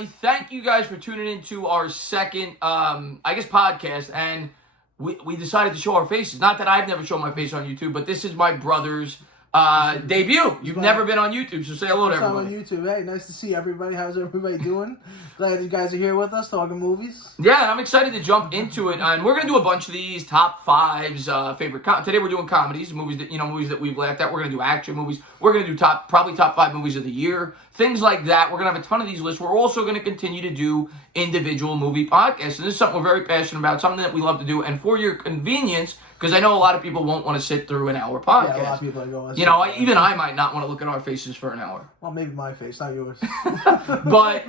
everybody. Thank you guys for tuning into our second, podcast. And we decided to show our faces. Not that I've never shown my face on YouTube, but this is my brother's debut. You've never been on YouTube, so say hello to everybody. I'm on YouTube. Hey, nice to see everybody. How's everybody doing? Glad you guys are here with us talking movies. Yeah, and I'm excited to jump into it. And we're gonna do a bunch of these top fives, favorite. Today we're doing comedies, movies that we've laughed at. We're gonna do action movies. We're gonna do probably top 5 movies of the year, things like that. We're gonna have a ton of these lists. We're also gonna continue to do individual movie podcasts, and this is something we're very passionate about, something that we love to do. And for your convenience, because I know a lot of people won't want to sit through an hour podcast. Yeah, a lot of people are going. Even I might not want to look at our faces for an hour. Well, maybe my face, not yours. But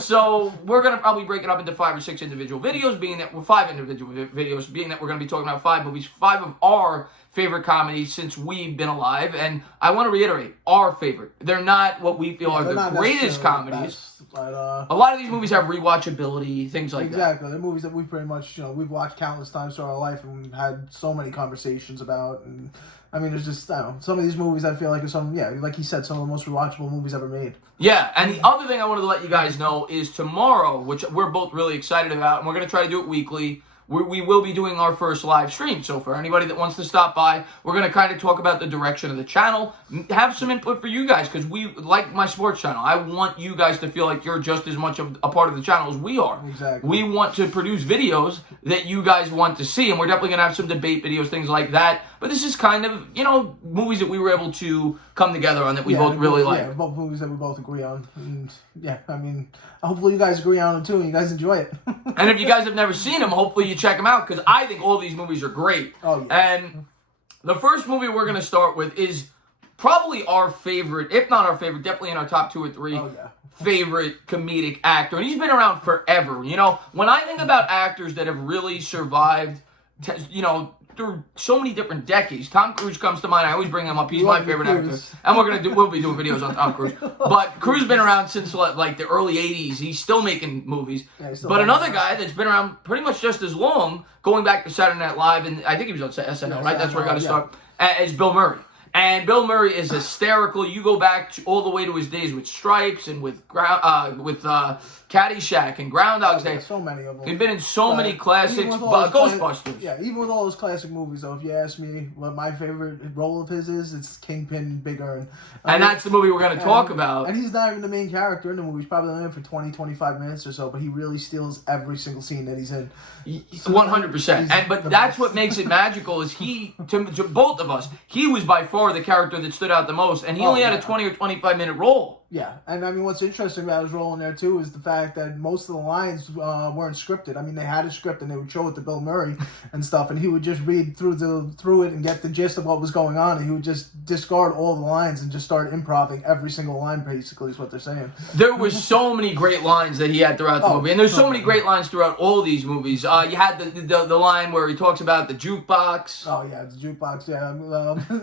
so we're gonna probably break it up into 5 or 6 individual videos, being that we're 5 individual videos, being that we're gonna be talking about 5 movies, 5 of our favorite comedies since we've been alive. And I want to reiterate, our favorite. They're not what we feel are the greatest comedies. But, a lot of these movies have rewatchability, things like that. Exactly. They're movies that we pretty much, we've watched countless times through our life and we've had so many conversations about. And I mean, there's just, some of these movies I feel like are like he said, some of the most rewatchable movies ever made. Yeah, and the other thing I wanted to let you guys know is tomorrow, which we're both really excited about, and we're going to try to do it weekly. We will be doing our first live stream. So for anybody that wants to stop by, we're going to kind of talk about the direction of the channel, have some input for you guys, because we like my sports channel. I want you guys to feel like you're just as much of a part of the channel as we are. Exactly. We want to produce videos that you guys want to see, and we're definitely going to have some debate videos, things like that. But this is kind of, movies that we were able to come together on that we both really like. Yeah, both movies that we both agree on. And hopefully you guys agree on them too and you guys enjoy it. And if you guys have never seen them, hopefully you check them out, because I think all these movies are great. Oh, yeah. And the first movie we're going to start with is probably our favorite, if not our favorite, definitely in our top 2 or 3 favorite comedic actor. And he's been around forever. When I think about actors that have really survived, through so many different decades, Tom Cruise comes to mind. I always bring him up. He's my favorite actor. And we'll be doing videos on Tom Cruise. But Cruise has been around since like the early 80s. He's still making movies. Yeah, but another guy that's been around pretty much just as long, going back to Saturday Night Live, and I think he was on SNL, right? That's where I got to start, is Bill Murray. And Bill Murray is hysterical. You go back all the way to his days with Stripes and with Caddyshack and Groundhog's Day. So many of them. He's been in so many classics. Ghostbusters. Even with all those classic movies, though, if you ask me what my favorite role of his is, it's KingPin and Big Earn. That's the movie we're going to talk about. And he's not even the main character in the movie. He's probably only in for 20, 25 minutes or so, but he really steals every single scene that he's in. 100%. But that's what makes it magical is to both of us, he was by far the character that stood out the most, and he only had a 20 or 25 minute role. Yeah, and I mean, what's interesting about his role in there, too, is the fact that most of the lines weren't scripted. I mean, they had a script, and they would show it to Bill Murray and stuff, and he would just read through it and get the gist of what was going on, and he would just discard all the lines and just start improvising every single line, basically, is what they're saying. There were so many great lines that he had throughout the movie, and there's so many great lines throughout all these movies. You had the line where he talks about the jukebox. Oh, yeah, the jukebox, yeah.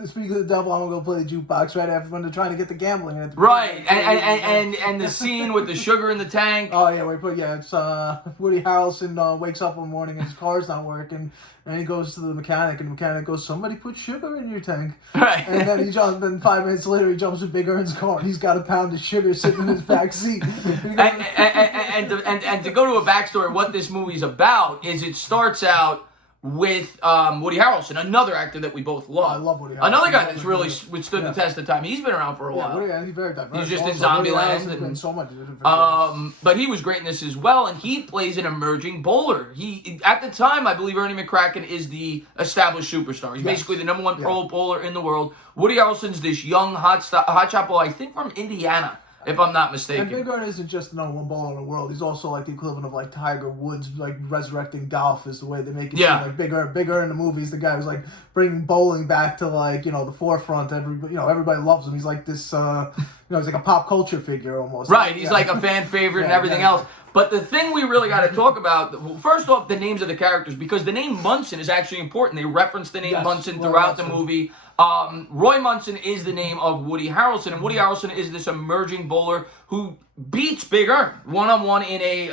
Speaking of the devil, I'm going to go play the jukebox right after when they're trying to get the gambling. Right, and the scene with the sugar in the tank. Oh yeah, it's Woody Harrelson wakes up one morning and his car's not working, and he goes to the mechanic, and the mechanic goes, "Somebody put sugar in your tank." Right. And then then 5 minutes later he jumps in Big Earn's car and he's got a pound of sugar sitting in his back seat. and to go to a backstory, what this movie's about is it starts out with Woody Harrelson, another actor that we both love. I love Woody Harrelson. Another guy that's really withstood the test of time. He's been around for a while. Yeah, he's very diverse. He's just in Zombieland. He's been so much different. But he was great in this as well, and he plays an emerging bowler. At the time, I believe Ernie McCracken is the established superstar. He's basically the number 1 pro bowler in the world. Woody Harrelson's this young hotshot bowler, I think from Indiana, if I'm not mistaken. And Big Earn isn't just the number 1 bowler in the world. He's also like the equivalent of like Tiger Woods, like resurrecting golf is the way they make it. Yeah. Seem like Big Earn in the movies, the guy who's like bringing bowling back to like the forefront. Everybody loves him. He's like this, he's like a pop culture figure almost. Right. He's like a fan favorite and everything else. But the thing we really got to talk about, first off, the names of the characters, because the name Munson is actually important. They reference the name Munson throughout the movie. Roy Munson is the name of Woody Harrelson, and Woody Harrelson is this emerging bowler who beats Big Ern one-on-one in a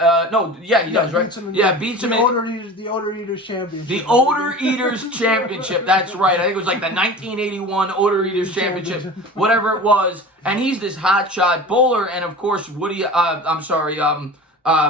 he does, right? Beats him in the Odor Eaters Championship. The Odor Eaters Championship. That's right. I think it was like the 1981 Odor Eaters Championship, whatever it was. And he's this hotshot bowler, and of course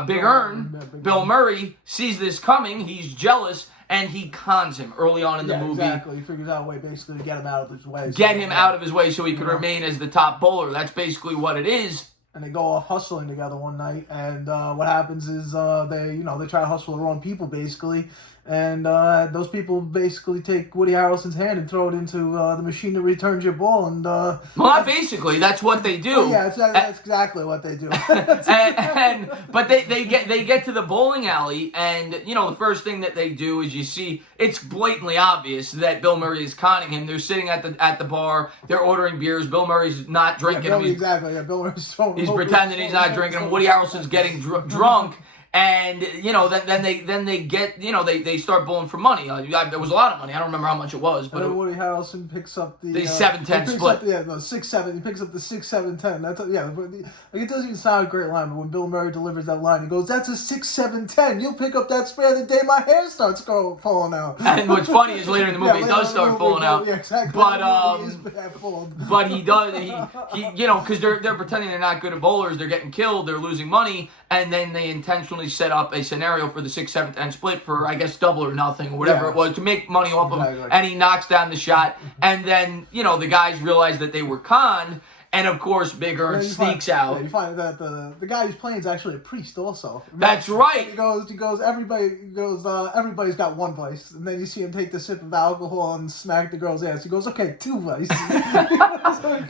Big Ern, Bill Murray, sees this coming. He's jealous. And he cons him early on in the movie. Exactly. He figures out a way basically to get him out of his way. Get him out of his way so he could remain as the top bowler. That's basically what it is. And they go off hustling together one night, and what happens is they try to hustle the wrong people basically, and those people basically take Woody Harrelson's hand and throw it into the machine that returns your ball, and not basically, that's what they do. That's exactly what they do. But they get to the bowling alley, and the first thing that they do is you see it's blatantly obvious that Bill Murray is conning him. They're sitting at the bar, they're ordering beers. Bill Murray's not drinking them. Bill Murray's throwing. He's pretending he's not drinking them. Woody Harrelson's getting drunk. And then they get they start bowling for money. There was a lot of money. I don't remember how much it was, but Woody Harrelson picks up the 7-10 split. 6-7. He picks up the 6-7-10. That's it doesn't even sound a great line, but when Bill Murray delivers that line, he goes, "That's a 6-7-10. You'll pick up that spare the day my hair starts falling out." And what's funny is later in the movie it does start falling out. Yeah, exactly. But he does he because they're pretending they're not good at bowlers. They're getting killed. They're losing money, and then they intentionally set up a scenario for the 6-7-10 split for, I guess, double or nothing or whatever it was to make money off of him. And he knocks down the shot. And then, the guys realize that they were conned. And, of course, Big Ern sneaks out. Yeah, you find that the guy who's playing is actually a priest also. That's right. He goes, everybody's got one vice. And then you see him take the sip of alcohol and smack the girl's ass. He goes, "Okay, 2 vices."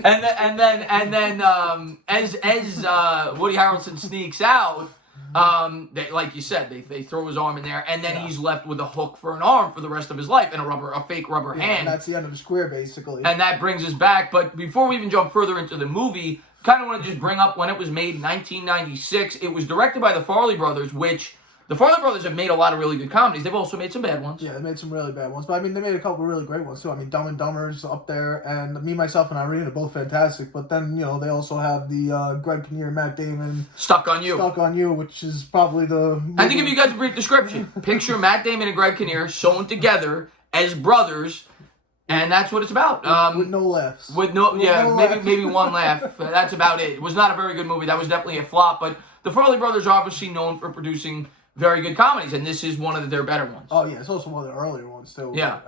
and then as Woody Harrelson sneaks out, like you said, they throw his arm in there, and then he's left with a hook for an arm for the rest of his life and a fake rubber hand. And that's the end of his career, basically. And that brings us back. But before we even jump further into the movie, kind of want to just bring up when it was made in 1996. It was directed by the Farrelly brothers, which the Farrelly brothers have made a lot of really good comedies. They've also made some bad ones. Yeah, they made some really bad ones. But, they made a couple of really great ones, too. Dumb and Dumber's up there, and Me, Myself, and Irene are both fantastic. But then, they also have the Greg Kinnear, Matt Damon... Stuck on You, which is probably the... I think if you guys a brief description. Picture Matt Damon and Greg Kinnear sewn together as brothers, and that's what it's about. With no laughs. Maybe one laugh. That's about it. It was not a very good movie. That was definitely a flop, but the Farrelly brothers are obviously known for producing very good comedies, and this is one of their better ones. Oh, yeah, it's also one of the earlier ones, too. Yeah.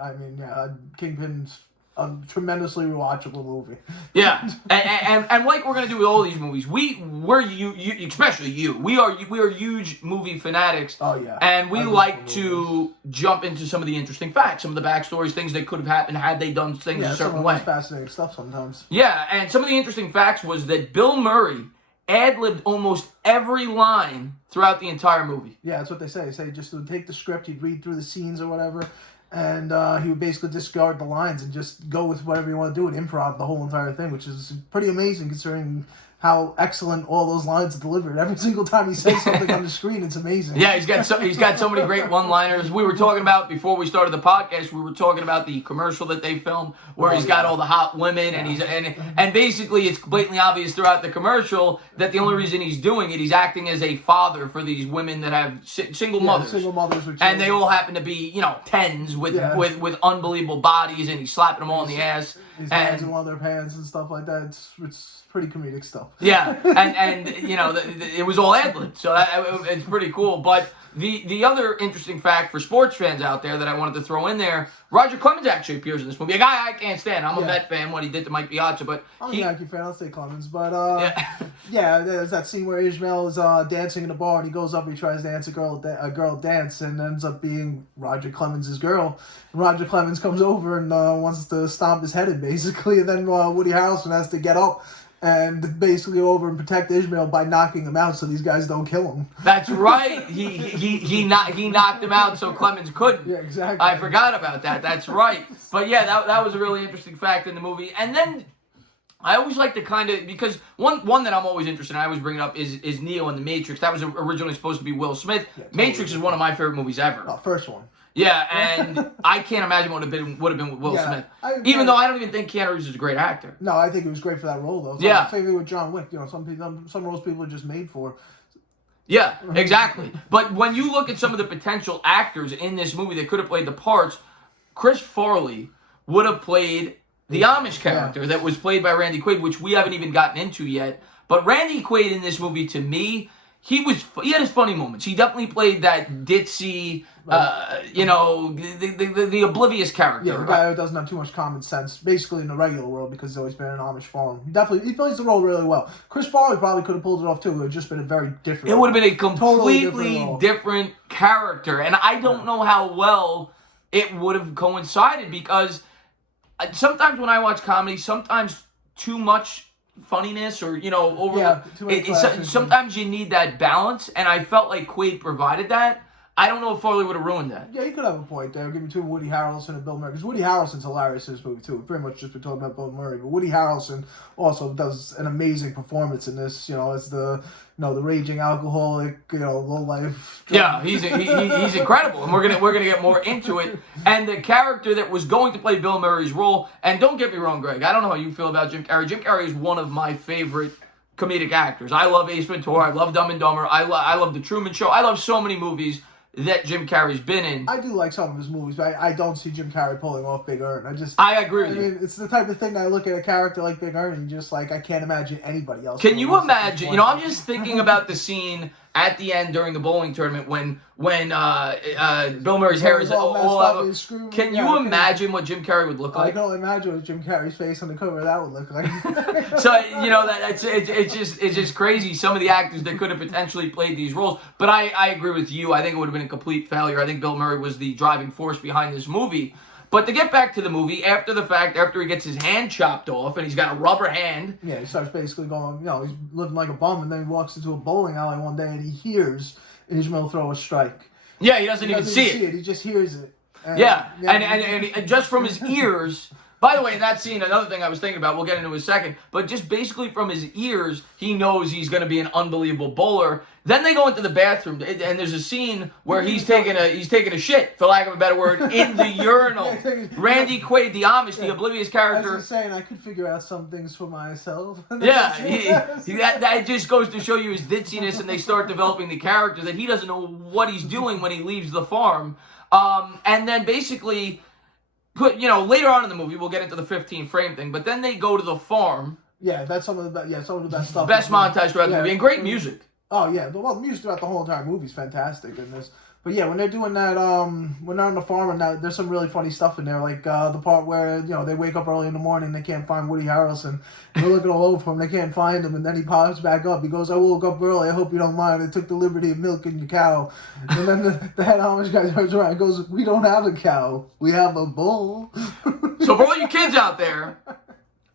KingPin's a tremendously rewatchable movie. Yeah, and like we're gonna do with all these movies, we're especially you. We are huge movie fanatics. Oh yeah. And we like to jump into some of the interesting facts, some of the backstories, things that could have happened had they done things a certain way. Fascinating stuff sometimes. Yeah, and some of the interesting facts was that Bill Murray ad-libbed almost every line throughout the entire movie. Yeah, that's what they say. They say just to take the script, he'd read through the scenes or whatever, and he would basically discard the lines and just go with whatever you want to do and improv the whole entire thing, which is pretty amazing considering how excellent all those lines are delivered. Every single time he says something on the screen, it's amazing. Yeah, he's got so many great one-liners. We were talking about, before we started the podcast, we were talking about the commercial that they filmed where he's got all the hot women, and basically it's blatantly obvious throughout the commercial that the only reason he's doing it, he's acting as a father for these women that have single mothers. Single mothers with children. And they all happen to be, tens with unbelievable bodies, and he's slapping them all in the ass. His hands in one of their pants and stuff like that. It's pretty comedic stuff. Yeah, and it was all ad-libbed, so it's pretty cool. But the other interesting fact for sports fans out there that I wanted to throw in there, Roger Clemens actually appears in this movie. A guy I can't stand. I'm a Met fan, what he did to Mike Piazza, but I'm a Yankee fan. I'll say Clemens, but there's that scene where Ishmael is dancing in the bar, and he goes up and he tries to dance a girl dance, and ends up being Roger Clemens' girl. And Roger Clemens comes over and wants to stomp his head in, basically, and then Woody Harrelson has to get up and basically go over and protect Ishmael by knocking him out so these guys don't kill him. That's right. He knocked him out so Clemens couldn't. Yeah, exactly. I forgot about that. That's right. But yeah, that was a really interesting fact in the movie. And then I always like to kind of, because one that I'm always interested in, I always bring it up, is Neo in The Matrix. That was originally supposed to be Will Smith. Yeah, totally. Matrix is one of my favorite movies ever. Oh, first one. Yeah, and I can't imagine what would have been with Will Smith. Even though I don't even think Keanu Reeves is a great actor. No, I think he was great for that role, though. It's like the same thing with John Wick. You know, some roles people are just made for. Yeah, exactly. But when you look at some of the potential actors in this movie that could have played the parts, Chris Farley would have played the Amish character that was played by Randy Quaid, which we haven't even gotten into yet. But Randy Quaid in this movie, to me, he had his funny moments. He definitely played that ditzy, the oblivious character. Yeah, the guy who doesn't have too much common sense, basically in the regular world, because he's always been an Amish farm. He plays the role really well. Chris Farley probably could have pulled it off too. It would have just been a very different. It would have been a completely different character, and I don't know how well it would have coincided, because sometimes when I watch comedy, sometimes too much funniness or sometimes you need that balance, and I felt like Quaid provided that. I don't know if Farley would have ruined that. Yeah, you could have a point there. Give me between Woody Harrelson and Bill Murray, because Woody Harrelson's hilarious in this movie too. We've pretty much just been talking about Bill Murray, but Woody Harrelson also does an amazing performance in this. As the the raging alcoholic, low life. Yeah, he's incredible, and we're gonna get more into it. And the character that was going to play Bill Murray's role, and don't get me wrong, Greg, I don't know how you feel about Jim Carrey. Jim Carrey is one of my favorite comedic actors. I love Ace Ventura. I love Dumb and Dumber. I love The Truman Show. I love so many movies that Jim Carrey's been in. I do like some of his movies, but I don't see Jim Carrey pulling off Big Earn. I agree with you. I mean, it's the type of thing that I look at a character like Big Earn and just I can't imagine anybody else. Can you imagine? I'm just thinking about the scene at the end during the bowling tournament when Bill Murray's hair is all out. Can you imagine what Jim Carrey would look like? I can only imagine what Jim Carrey's face on the cover of that would look like. So it's just crazy. Some of the actors that could have potentially played these roles, but I agree with you. I think it would have been a complete failure. I think Bill Murray was the driving force behind this movie. But to get back to the movie, after he gets his hand chopped off and he's got a rubber hand. Yeah, he starts basically going, he's living like a bum, and then he walks into a bowling alley one day and he hears Ishmael throw a strike. Yeah, he doesn't even see it. He just hears it. And, and just from his ears. By the way, in that scene, another thing I was thinking about, we'll get into in a second, but just basically from his ears, he knows he's going to be an unbelievable bowler. Then they go into the bathroom, and there's a scene where he's taking a shit, for lack of a better word, in the urinal. Randy Quaid, the Amish, the oblivious character. I was saying, I could figure out some things for myself. That just goes to show you his ditziness, and they start developing the character that he doesn't know what he's doing when he leaves the farm. And then basically, later on in the movie, we'll get into the 15 frame thing, but then they go to the farm. Yeah, that's some of the best stuff. Best montage throughout the movie, and great music. Oh yeah, the music throughout the whole entire movie is fantastic in this. But yeah, when they're doing that, when they're on the farm and that, there's some really funny stuff in there, like the part where they wake up early in the morning, they can't find Woody Harrelson, and they're looking all over for him, they can't find him, and then he pops back up. He goes, "I woke up early. I hope you don't mind. I took the liberty of milking your cow." And then the head Amish guy turns around and goes, "We don't have a cow. We have a bull." So for all you kids out there,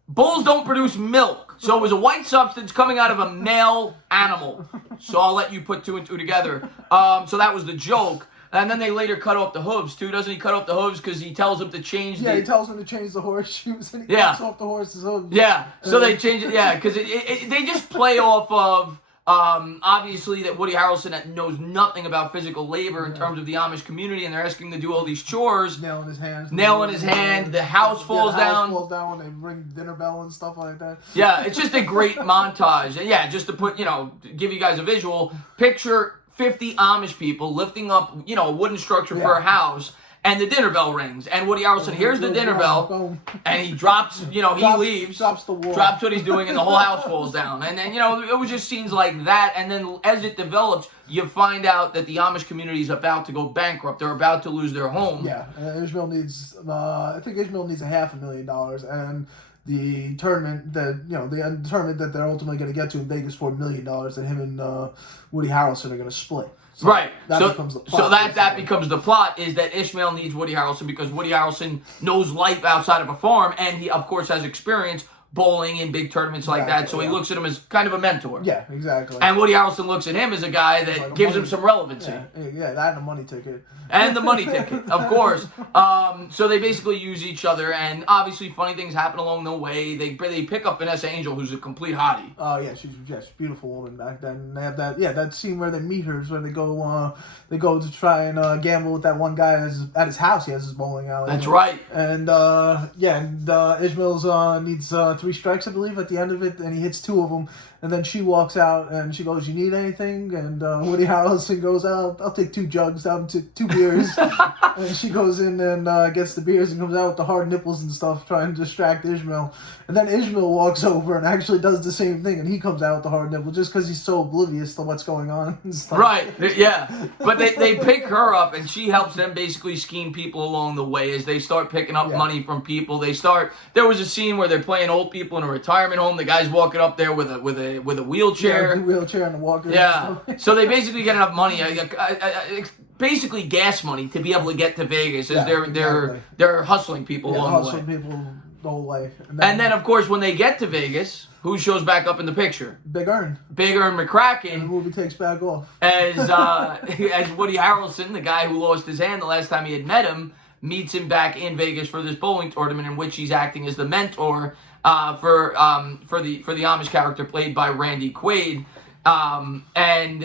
bulls don't produce milk. So it was a white substance coming out of a male animal. So I'll let you put two and two together. So that was the joke. And then they later cut off the hooves, too. Doesn't he cut off the hooves because he tells him to change he tells him to change the horseshoes, and he cuts off the horse's hooves. Yeah, so they change it, because they just play off of, obviously, that Woody Harrelson knows nothing about physical labor in terms of the Amish community, and they're asking him to do all these chores. Nail in his hand. The house falls down. The house falls down when they ring dinner bell and stuff like that. Yeah, it's just a great montage. And yeah, just to put, give you guys a visual, picture 50 Amish people lifting up, a wooden structure for a house, and the dinner bell rings, and Woody Harrelson hears the dinner bell, and he drops, he leaves, drops the wall, drops what he's doing, and the whole house falls down. And then, it was just scenes like that, and then as it develops, you find out that the Amish community is about to go bankrupt. They're about to lose their home. Yeah, Ishmael needs, I think Ishmael needs $500,000, and the tournament that the tournament that they're ultimately going to get to in Vegas for $1 million that him and Woody Harrelson are going to split. So right. That becomes the plot. So that becomes the plot, is that Ishmael needs Woody Harrelson because Woody Harrelson knows life outside of a farm, and he of course has experience bowling in big tournaments like that, so he looks at him as kind of a mentor. Yeah, exactly. And Woody Harrelson looks at him as a guy that gives him some relevancy. Yeah, that and a money ticket. And the money ticket, of course. So they basically use each other, and obviously funny things happen along the way. They pick up Vanessa Angel, who's a complete hottie. Oh yeah, she's a beautiful woman back then. They have that scene where they meet her, where they go to try and gamble with that one guy at his house. He has his bowling alley. That's right. And Ishmael's needs 3 strikes, I believe, at the end of it, and he hits 2 of them. And then she walks out and she goes, "You need anything?" And Woody Harrelson goes, "I'll take 2 jugs, down to 2 beers." And she goes in and gets the beers and comes out with the hard nipples and stuff, trying to distract Ishmael. And then Ishmael walks over and actually does the same thing, and he comes out with the hard nipple just because he's so oblivious to what's going on and stuff. Right, yeah. But they pick her up, and she helps them basically scheme people along the way as they start picking up money from people. There was a scene where they're playing old people in a retirement home. The guy's walking up there with a wheelchair. Yeah, the wheelchair and the walker. Yeah. So they basically get enough money, basically gas money, to be able to get to Vegas as they're hustling people along the way. Hustling people the whole way. And then, of course, when they get to Vegas, who shows back up in the picture? Big Earn. Big Earn McCracken. And the movie takes back off. As Woody Harrelson, the guy who lost his hand the last time he had met him, meets him back in Vegas for this bowling tournament in which he's acting as the mentor for the Amish character played by Randy Quaid. And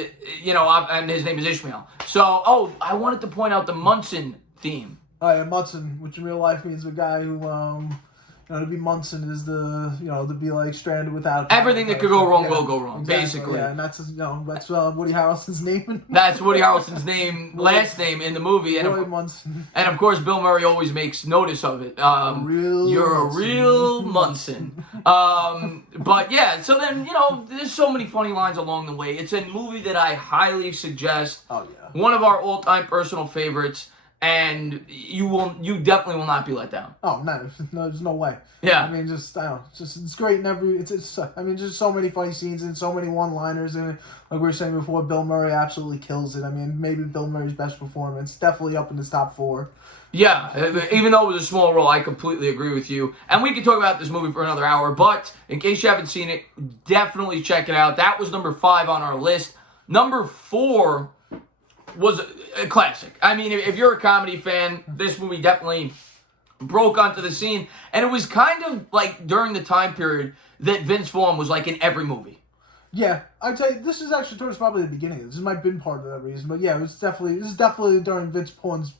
his name is Ishmael. So, I wanted to point out the Munson theme. Oh yeah, Munson, which in real life means the guy who, to be Munson is to be like stranded without everything that could go wrong will go wrong, basically. Yeah, and that's Woody Harrelson's name. That's Woody Harrelson's last name in the movie, and Munson. And of course, Bill Murray always makes notice of it. You're a real Munson. But yeah, so then there's so many funny lines along the way. It's a movie that I highly suggest. Oh yeah, one of our all-time personal favorites. And you definitely will not be let down. Oh no, there's no way. Yeah, I mean, it's great in just so many funny scenes and so many one-liners, and like we were saying before, Bill Murray absolutely kills it. I mean, maybe Bill Murray's best performance, definitely up in his top 4. Yeah, even though it was a small role, I completely agree with you. And we could talk about this movie for another hour, but in case you haven't seen it, definitely check it out. That was number 5 on our list. Number 4 was a classic. I mean, if you're a comedy fan, this movie definitely broke onto the scene. And it was kind of like during the time period that Vince Vaughn was like in every movie. Yeah, I'd say this is actually towards probably the beginning. This might have been part of that reason, but yeah, this is definitely during Vince Vaughn's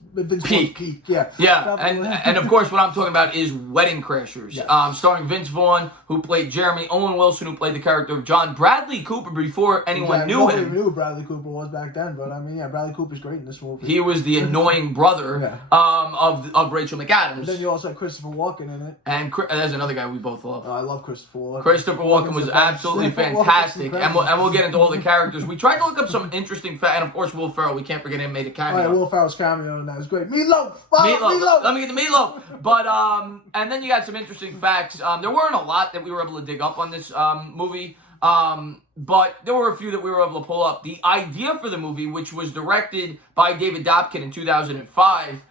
peak. Yeah. Yeah, and of course, what I'm talking about is Wedding Crashers, yes. Starring Vince Vaughn, who played Jeremy, Owen Wilson, who played the character of John, Bradley Cooper before anyone knew him. Nobody knew who Bradley Cooper was back then, but I mean, yeah, Bradley Cooper's great in this movie. He was the annoying brother of Rachel McAdams. And then you also had Christopher Walken in it. And there's another guy we both love. Oh, I love Christopher Walken. Christopher Walken was absolutely fantastic, and we'll get into all the characters. We tried to look up some interesting facts, and of course, Will Ferrell. We can't forget him. Made a cameo. Oh, yeah, Will Ferrell's cameo, and that was great. Meatloaf. Let me get the meatloaf. But and then you got some interesting facts. There weren't a lot that we were able to dig up on this movie. But there were a few that we were able to pull up. The idea for the movie, which was directed by David Dobkin in 2005,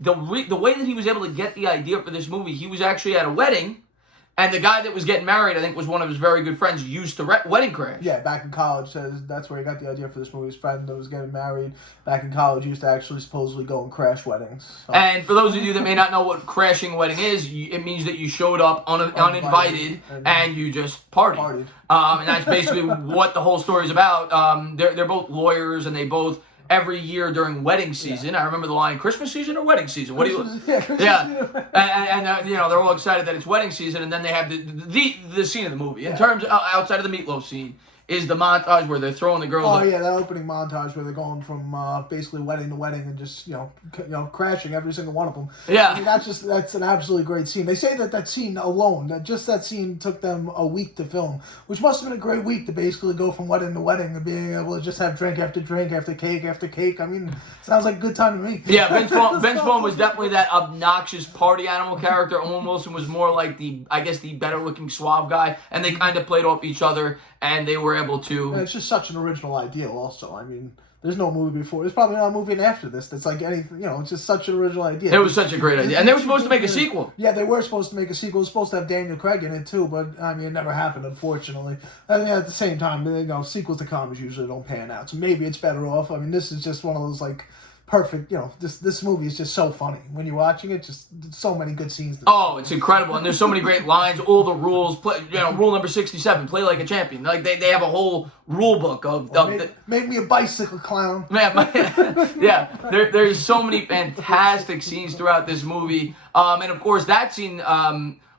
the way that he was able to get the idea for this movie, he was actually at a wedding. And the guy that was getting married, I think, was one of his very good friends, used to Wedding Crash. Yeah, back in college, that's where he got the idea for this movie. His friend that was getting married back in college used to actually supposedly go and crash weddings. So. And for those of you that may not know what crashing a wedding is, it means that you showed up uninvited and you just partied. And that's basically what the whole story is about. They're both lawyers, and they both... Every year during wedding season, I remember the line, Christmas season or wedding season? What do you? Yeah. And they're all excited that it's wedding season, and then they have the scene of the movie. In terms outside of the meatloaf scene, is the montage where they're throwing the girl. Oh yeah, that opening montage where they're going from basically wedding to wedding and just crashing every single one of them. Yeah, I mean, that's an absolutely great scene. They say that scene alone, that scene took them a week to film, which must have been a great week to basically go from wedding to wedding and being able to just have drink after drink after cake after cake. I mean, sounds like a good time to me. Yeah, Vince Vaughn was definitely that obnoxious party animal character. Owen Wilson was more like the better looking suave guy, and they kind of played off each other, and they were able to... And it's just such an original idea also. I mean, There's no movie before. There's probably not a movie after this that's like anything. You know, it's just such an original idea. It was such a great idea, and they were supposed to make a sequel. Yeah, they were supposed to make a sequel. It was supposed to have Daniel Craig in it too, but I mean, it never happened, unfortunately. I mean, at the same time, you know, sequels to comedies usually don't pan out, so maybe it's better off. I mean, this is just one of those like perfect. You know, this movie is just so funny when you're watching it. Just so many good scenes. Oh, it's incredible, and there's so many great lines. All the rules, rule number 67: play like a champion. Like they have a whole rule book of make me a bicycle clown. Man, yeah, there's so many fantastic scenes throughout this movie, and of course that scene.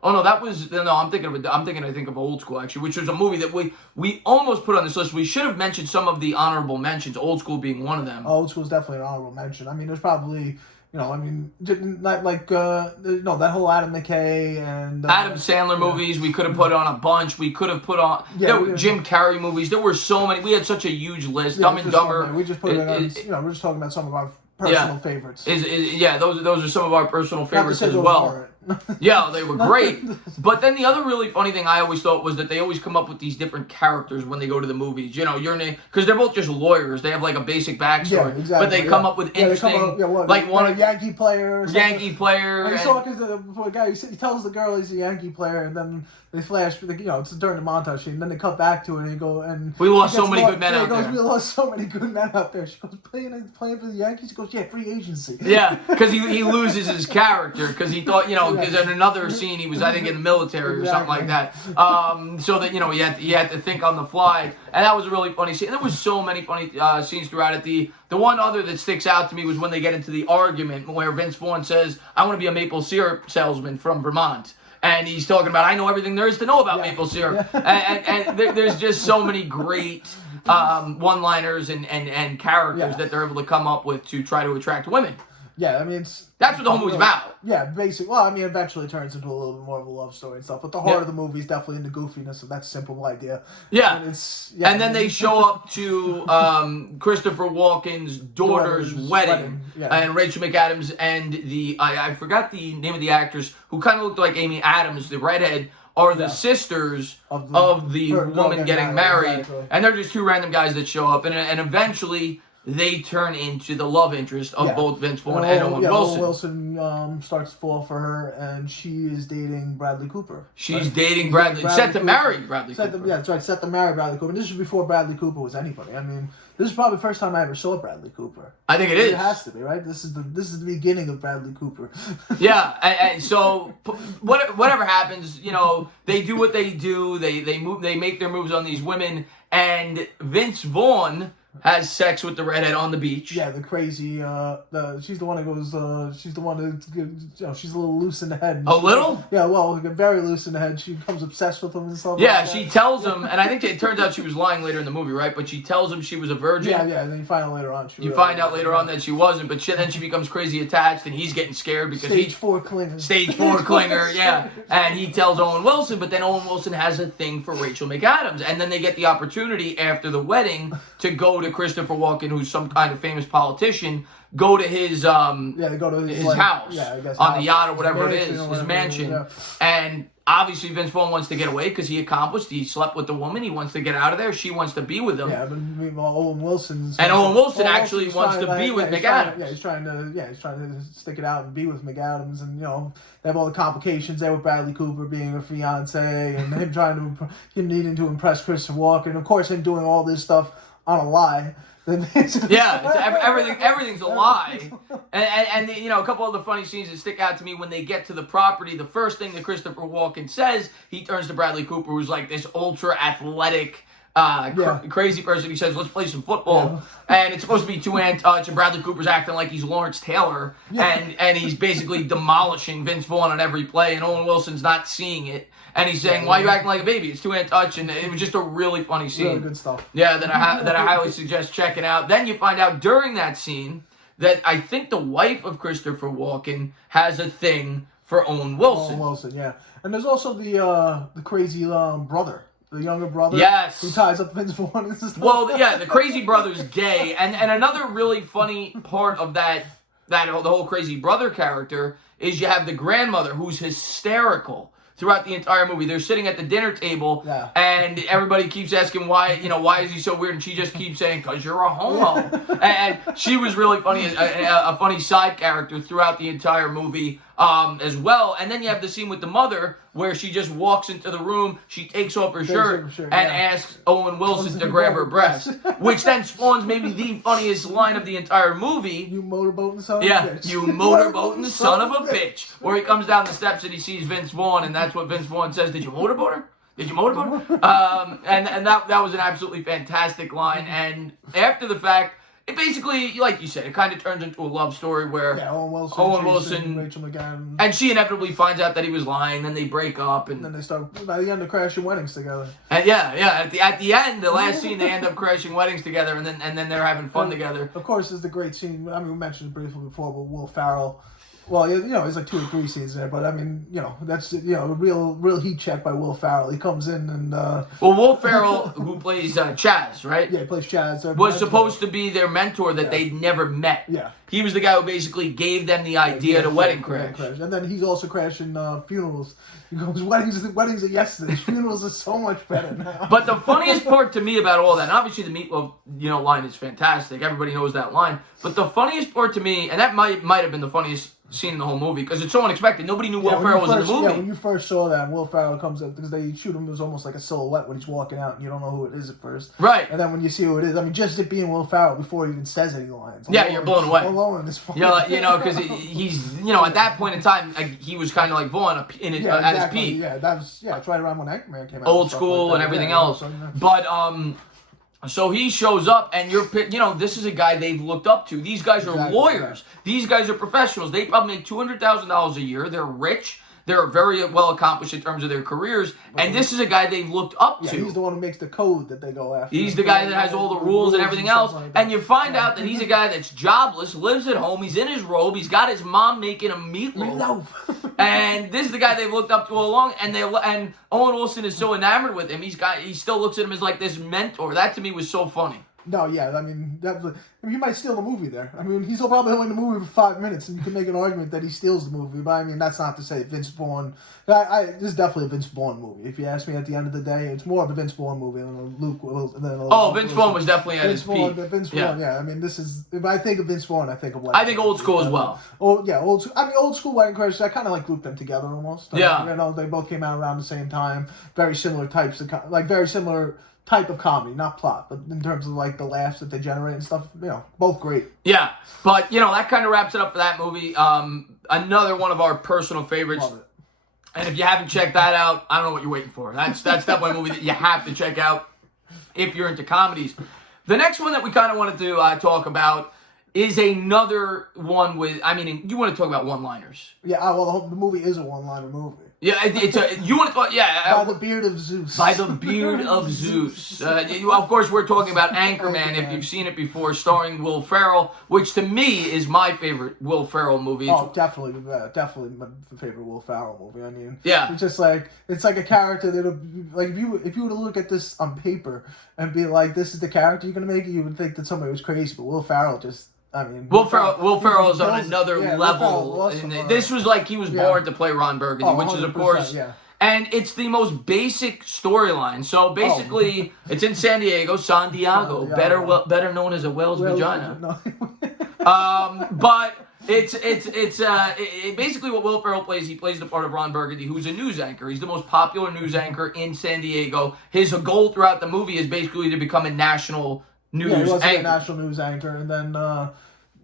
Oh no, that was no. I'm thinking of Old School actually, which was a movie that we almost put on this list. We should have mentioned some of the honorable mentions. Old School being one of them. Old School is definitely an honorable mention. I mean, there's probably. You know, I mean, not like that whole Adam McKay and Adam Sandler movies. We could have put on a bunch. We could have put on Jim Carrey movies. There were so many. We had such a huge list. Dumb and Dumber. We just put it on. You know, we're just talking about some of our personal favorites. Those are some of our personal favorites as well. Yeah, they were great. But then the other really funny thing I always thought was that they always come up with these different characters when they go to the movies. You know, your name, because they're both just lawyers. They have like a basic backstory. Yeah, exactly, but they come up with interesting, like a Yankee player. Yankee player. And you saw because the guy he tells the girl he's a Yankee player, and then they flash. You know, it's during the montage scene. Then they cut back to it, and he go and we lost so many good men out there. We lost so many good men out there. She goes playing for the Yankees. He goes, yeah, free agency. Yeah, because he loses his character because he thought because in another scene he was I think in the military or something like that. So that he had to think on the fly, and that was a really funny scene. And there was so many funny scenes throughout it. The one other that sticks out to me was when they get into the argument where Vince Vaughn says, "I want to be a maple syrup salesman from Vermont." And he's talking about, I know everything there is to know about maple syrup. And there's just so many great one-liners and characters that they're able to come up with to try to attract women. Yeah, I mean, that's what the whole movie's about. Yeah, basically. Well, I mean, eventually it turns into a little bit more of a love story and stuff. But the heart of the movie is definitely in the goofiness of that simple idea. Yeah. And then they show up to Christopher Walken's daughter's wedding. Yeah. And Rachel McAdams and I forgot the name of the actors who kind of looked like Amy Adams, the redhead, are the sisters of the woman getting married. Exactly. And they're just two random guys that show up. And eventually they turn into the love interest of both Vince Vaughn and Owen Wilson. Owen Wilson starts to fall for her, and she is dating Bradley Cooper. She's dating Bradley set to marry Bradley Cooper. That's right, set to marry Bradley Cooper. And this is before Bradley Cooper was anybody. I mean, this is probably the first time I ever saw Bradley Cooper. I think it is. It has to be, right? This is the beginning of Bradley Cooper. Yeah, and so whatever happens, they do what they do. They make their moves on these women, and Vince Vaughn has sex with the redhead on the beach. Yeah, the crazy. She's the one that goes. She's the one that she's a little loose in the head. A little? Yeah, well, very loose in the head. She becomes obsessed with him and stuff. Yeah, like she tells him, and I think it turns out she was lying later in the movie, right? But she tells him she was a virgin. Yeah, and then you find out later on. You find out later on that she wasn't, but then she becomes crazy attached, and he's getting scared because Stage 4 clinger. Stage 4 clinger, yeah. And he tells Owen Wilson, but then Owen Wilson has a thing for Rachel McAdams, and then they get the opportunity after the wedding to go to Christopher Walken, who's some kind of famous politician, go to his they go to his house on the yacht or whatever it is, his mansion. Yeah. And obviously Vince Vaughn wants to get away because he slept with the woman. He wants to get out of there. She wants to be with him. Yeah, but Owen Wilson actually wants to be with McAdams. He's trying to stick it out and be with McAdams, and they have all the complications there with Bradley Cooper being a fiance and him needing to impress Christopher Walken, and of course him doing all this stuff on a lie. Everything's a lie, and a couple of the funny scenes that stick out to me when they get to the property. The first thing that Christopher Walken says, he turns to Bradley Cooper, who's like this ultra athletic, crazy person. He says, "Let's play some football," and it's supposed to be two-hand touch, and Bradley Cooper's acting like he's Lawrence Taylor, and he's basically demolishing Vince Vaughn on every play, and Owen Wilson's not seeing it. And he's saying, "Why are you acting like a baby? It's two-hand touch," and it was just a really funny scene. Really good stuff. Yeah, that I highly suggest checking out. Then you find out during that scene that I think the wife of Christopher Walken has a thing for Owen Wilson. Owen Wilson, yeah. And there's also the crazy brother. The younger brother, yes, who ties up Vince Vaughn and stuff. Well, yeah, the crazy brother's gay, and another really funny part of the whole crazy brother character is you have the grandmother who's hysterical. throughout the entire movie. They're sitting at the dinner table, and everybody keeps asking why is he so weird, and she just keeps saying, "'Cause you're a homo." And she was really funny, a funny side character throughout the entire movie as well. And then you have the scene with the mother where she just walks into the room, she takes off her shirt and asks Owen Wilson to grab her breast, which then spawns maybe the funniest line of the entire movie. You motorboating son of a bitch. You motorboating son of a bitch. Where he comes down the steps and he sees Vince Vaughn, and that's what Vince Vaughn says, "Did you motorboat her? Did you motorboat her?" And that was an absolutely fantastic line. And after the fact, it basically, like you said, it kind of turns into a love story where Owen Wilson, Rachel McAdams, and she inevitably finds out that he was lying. Then they break up, and then they start by the end of crashing weddings together. And at the end, the last scene, they end up crashing weddings together, and then they're having fun together. Of course, there's the great scene. I mean, we mentioned it briefly before, but Will Ferrell. Well, there's like 2 or 3 scenes there, but I mean, that's a real heat check by Will Ferrell. He comes in and Will Ferrell, who plays Chaz, right? Yeah, he plays Chaz. Was supposed to be their mentor that they'd never met. Yeah, he was the guy who basically gave them the idea to wedding crash. And then he's also crashing funerals. He goes, weddings are yesterday. Funerals are so much better now. But the funniest part to me about all that, and obviously the meatloaf, line is fantastic. Everybody knows that line. But the funniest part to me, and that might have been the funniest scene in the whole movie, because it's so unexpected. Nobody knew Will Ferrell was in the movie. Yeah, when you first saw that, Will Ferrell comes up, because they shoot him as almost like a silhouette when he's walking out, and you don't know who it is at first. Right. And then when you see who it is, I mean, just it being Will Ferrell before he even says any lines. You're blown away. Alone is funny. Because he's, at that point in time, he was kind of like Vaughn at his peak. Yeah, that was, it's right around when Anchorman came out. Old school and everything else. But, so he shows up, and this is a guy they've looked up to. These guys are lawyers. Yeah. These guys are professionals. They probably make $200,000 a year. They're rich. They're very well accomplished in terms of their careers. And this is a guy they've looked up to. He's the one who makes the code that they go after. He's the guy that has all the rules and everything else. And you find out that he's a guy that's jobless, lives at home, he's in his robe, he's got his mom making a meatloaf. And this is the guy they've looked up to all along. And Owen Wilson is so enamored with him. He still looks at him as like this mentor. That to me was so funny. No, I mean, he might steal the movie there. I mean, he's probably only in the movie for 5 minutes, and you can make an argument that he steals the movie. But I mean, that's not to say Vince Vaughn. This is definitely a Vince Vaughn movie. If you ask me, at the end of the day, it's more of a Vince Vaughn movie than a Luke. Vince Vaughn was definitely at his peak. Vince Vaughn, I mean, this is. If I think of Vince Vaughn, I think of I think old school as well. Old school. I mean, old school Wedding Crashers. I kind of like grouped them together almost. They both came out around the same time. Very similar types of very similar type of comedy, not plot, but in terms of like the laughs that they generate and stuff, both great. Yeah, but that kind of wraps it up for that movie. Another one of our personal favorites. Love it. And if you haven't checked that out, I don't know what you're waiting for. That's definitely a movie that you have to check out if you're into comedies. The next one that we kind of wanted to talk about is another one with, you want to talk about one-liners. Yeah, well, the movie is a one-liner movie. Yeah, you want to talk, By the beard of Zeus. By the beard of Zeus. Of course, we're talking about Anchorman, if you've seen it before, starring Will Ferrell, which to me is my favorite Will Ferrell movie. Definitely my favorite Will Ferrell movie. I mean, it's just like, it's like a character that, like, if you were to look at this on paper and be like, this is the character you're going to make, you would think that somebody was crazy, but Will Ferrell just... Will Ferrell is on another level. This was like he was born to play Ron Burgundy, which is, of course, and it's the most basic storyline. So basically, it's in San Diego, better known as a whale's vagina. But it's basically what Will Ferrell plays. He plays the part of Ron Burgundy, who's a news anchor. He's the most popular news anchor in San Diego. His goal throughout the movie is basically to become a national news anchor. He was a national news anchor, and then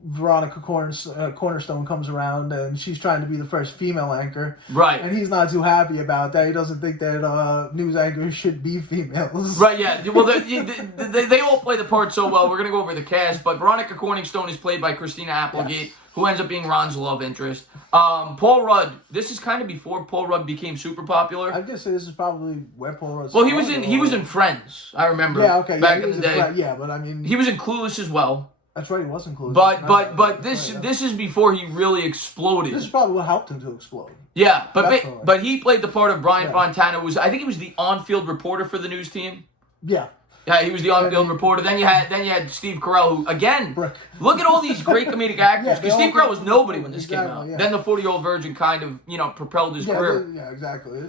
Veronica Cornerstone comes around, and she's trying to be the first female anchor. Right. And he's not too happy about that. He doesn't think that news anchors should be females. Right, yeah. Well, they all play the part so well. We're going to go over the cast, but Veronica Cornerstone is played by Christina Applegate, who ends up being Ron's love interest. Paul Rudd, this is kind of before Paul Rudd became super popular. I guess this is probably where Paul Rudd. Well, he was in Friends, I remember. Yeah, okay. Back in the day. But I mean, he was in Clueless as well. That's right, he was in Clueless. But this is before he really exploded. This is probably what helped him to explode. Yeah, but he played the part of Brian Fontana, I think he was the on-field reporter for the news team. Yeah. Yeah, he was the on-field reporter. Then you had Steve Carell, who again, look at all these great comedic actors. Because Steve Carell was nobody when this came out. Yeah. Then the 40-Year-Old Virgin kind of propelled his career. Yeah, exactly.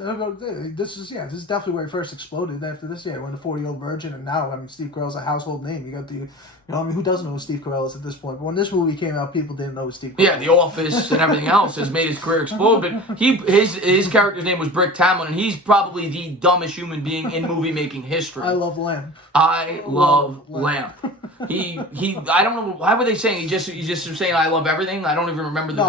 This is definitely where he first exploded. After this, when the 40-Year-Old Virgin, and now Steve Carell's a household name. You got the, who doesn't know who Steve Carell is at this point? But when this movie came out, people didn't know who Steve Carell. Yeah, The Office and everything else has made his career explode. But his character's name was Brick Tamlin, and he's probably the dumbest human being in movie making history. I love Lamb. I love Lamb. He I don't know, why were they saying he's just saying I love everything? I don't even remember the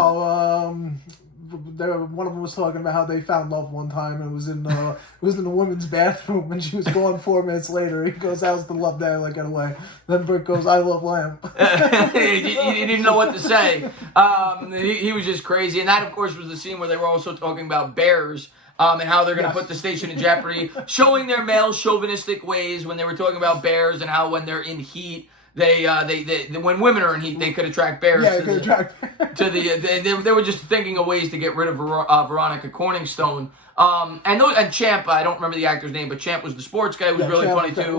one of them was talking about how they found love one time, and it was in the women's bathroom, and she was gone 4 minutes later. He goes, "How's the love there?" Like, get away. Then Brick goes, "I love Lamb." He didn't know what to say. He was just crazy, and that of course was the scene where they were also talking about bears. And how they're going to put the station in jeopardy, showing their male chauvinistic ways when they were talking about bears and how when they're in heat, they when women are in heat, they could attract bears. Yeah, they could attract bears. They were just thinking of ways to get rid of Veronica Corningstone. And Champ, I don't remember the actor's name, but Champ was the sports guy. Who was really Champ, funny too.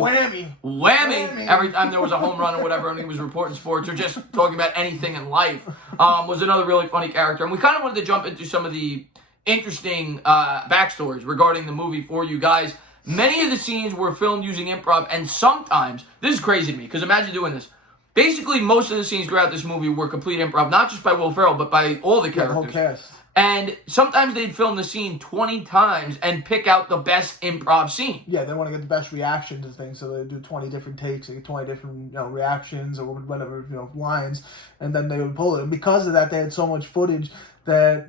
Whammy. Every time there was a home run or whatever, and he was reporting sports or just talking about anything in life, was another really funny character. And we kind of wanted to jump into some of the interesting backstories regarding the movie for you guys. Many of the scenes were filmed using improv, and sometimes, this is crazy to me, because imagine doing this. Basically, most of the scenes throughout this movie were complete improv, not just by Will Ferrell, but by all the characters. The whole cast. And sometimes they'd film the scene 20 times and pick out the best improv scene. Yeah, they want to get the best reaction to things, so they do 20 different takes, they get 20 different reactions or whatever, lines, and then they would pull it. And because of that, they had so much footage that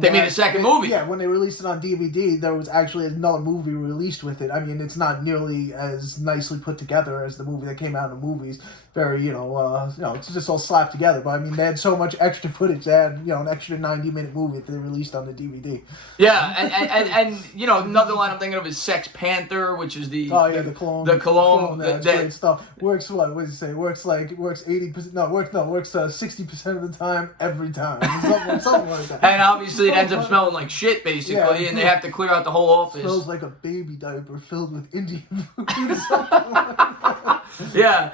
they made a second movie. Yeah, when they released it on DVD, there was actually another movie released with it. I mean, it's not nearly as nicely put together as the movie that came out in the movies. Very, it's just all slapped together. But I mean, they had so much extra footage. They had, an extra 90-minute movie that they released on the DVD. Yeah, and another line I'm thinking of is Sex Panther, which is the cologne. The cologne. That's great stuff. Works what? What does he say? Works 80%. No, works 60% of the time every time. Something like that. And obviously, it ends up smelling like shit, basically, and they have to clear out the whole office. Smells like a baby diaper filled with Indian food. Yeah,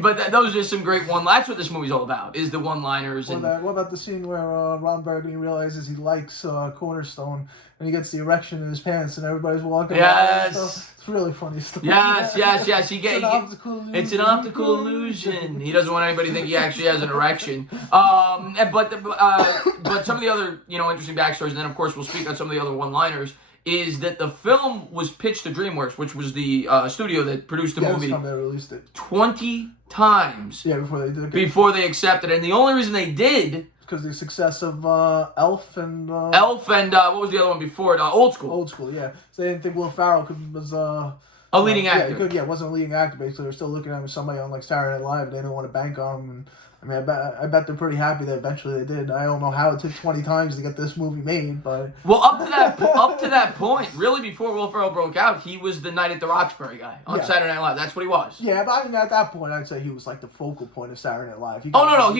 but those are just some great that's what this movie's all about, is the one-liners. What about the scene where Ron Burgundy realizes he likes Cornerstone, and he gets the erection in his pants, and everybody's walking by and stuff? It's really funny stuff. Yes. It's an optical illusion. He doesn't want anybody to think he actually has an erection. But some of the other interesting backstories, and then of course we'll speak on some of the other one-liners, is that the film was pitched to DreamWorks, which was the studio that produced the movie. Yeah, they released it 20 times. Yeah, before they did it. Before they accepted it, and the only reason they did. Because the success of Elf and what was the other one before it? Old School. Old School, yeah. So they didn't think Will Ferrell was a leading actor. Wasn't a leading actor, basically. They were still looking at him as somebody on Saturday Night Live. They didn't want to bank on him. And I bet they're pretty happy that eventually they did. I don't know how it took 20 times to get this movie made, but up to that point, really before Will Ferrell broke out, he was the Night at the Roxbury guy on Saturday Night Live. That's what he was. Yeah, but I mean at that point, I'd say he was like the focal point of Saturday Night Live. He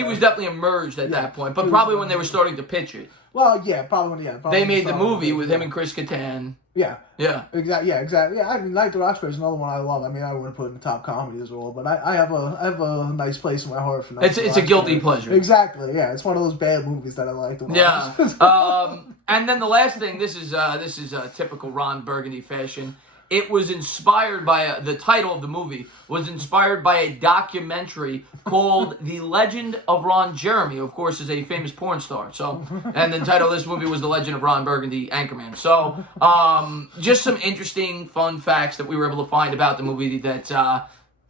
was definitely emerged at that point, but probably when they were starting to pitch it. Well, yeah, probably when they made the movie with him and Chris Kattan. Yeah. Yeah. Exactly. Yeah, exactly. Yeah, I mean, Night at the Roxbury is another one I love. I mean, I wouldn't put it in the top comedy as well, but I have a nice place in my heart for Night. It's a guilty pleasure. Exactly. Yeah, it's one of those bad movies that I like to watch. Yeah. And then the last thing. This is a typical Ron Burgundy fashion. It was inspired by the title of the movie was inspired by a documentary called "The Legend of Ron Jeremy." Of course, is a famous porn star. So, and the title of this movie was "The Legend of Ron Burgundy, Anchorman." So, just some interesting, fun facts that we were able to find about the movie that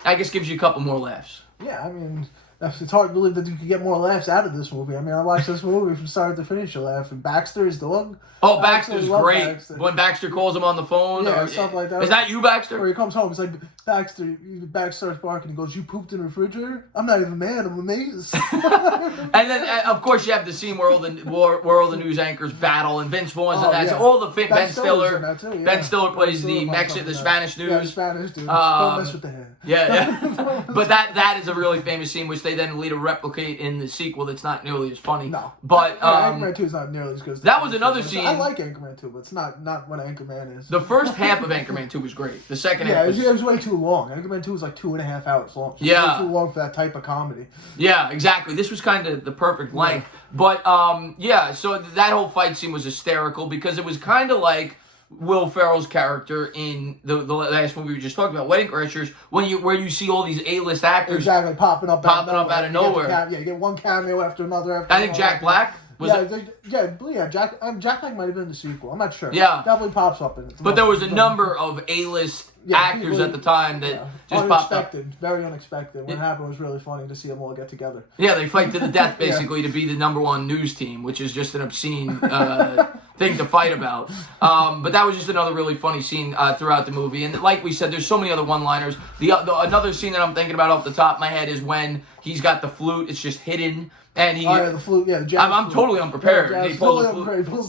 I guess gives you a couple more laughs. Yeah, I mean. It's hard to believe that you could get more laughs out of this movie. I mean, I watched this movie from start to finish. You laugh. And Baxter, his dog. Oh, Baxter's great. Baxter. When Baxter calls him on the phone. Yeah, stuff like that. Is that you, Baxter? Or he comes home, it's like, Baxter starts barking and goes, "You pooped in the refrigerator? I'm not even mad, I'm amazed." And then, of course, you have the scene where all the news anchors battle, and Vince Vaughn's in that. Yeah. So all the Ben Stiller. Ben Stiller plays the Spanish news. Yeah, Spanish dude. Don't mess with the head. Yeah. But that is a really famous scene, which they then later replicate in the sequel that's not nearly as funny. No. But Anchorman 2 is not nearly as good as that was another 2. scene. I like Anchorman 2, but it's not what Anchorman is. The first half of Anchorman 2 was great. The second half it was way too long. Anchorman 2 was like 2.5 hours long. It was way too long for that type of comedy. Yeah, exactly. This was kind of the perfect length. But, so that whole fight scene was hysterical because it was kind of like Will Ferrell's character in the last movie we just talked about, Wedding Crashers, where you see all these A-list actors popping up out of nowhere. You get one cameo after another. I think Jack Black was Jack Black might have been the sequel. I'm not sure. Yeah, definitely pops up in it. But there was a number of A-list actors at the time that just popped up. Very unexpected. What happened was really funny to see them all get together. Yeah, they fight to the death basically to be the #1 news team, which is just an obscene thing to fight about. But that was just another really funny scene throughout the movie. And like we said, there's so many other one-liners. Another scene that I'm thinking about off the top of my head is when he's got the flute. It's just hidden. And the flute, I'm totally unprepared. Yeah, he pulls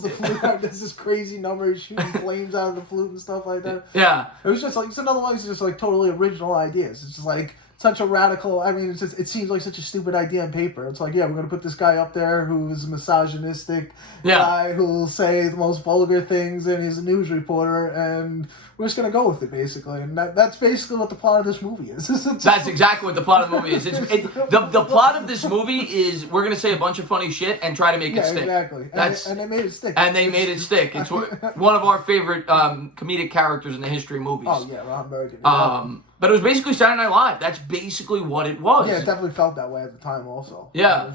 the flute out. There's this crazy number. He's shooting flames out of the flute and stuff like that. Yeah. It was just like, it's another one of these just like totally original ideas. It's just like such a radical, it seems like such a stupid idea on paper. It's like, we're going to put this guy up there who's a misogynistic guy who'll say the most vulgar things, and he's a news reporter, and we're just going to go with it, basically. And that's basically what the plot of this movie is. That's exactly what the plot of the movie is. The plot of this movie is we're going to say a bunch of funny shit and try to make it stick. Exactly. And they made it stick. And they made it stick. It's one of our favorite comedic characters in the history of movies. Oh, yeah, Ron Burgundy. But it was basically Saturday Night Live. That's basically what it was. Yeah, it definitely felt that way at the time also. Yeah.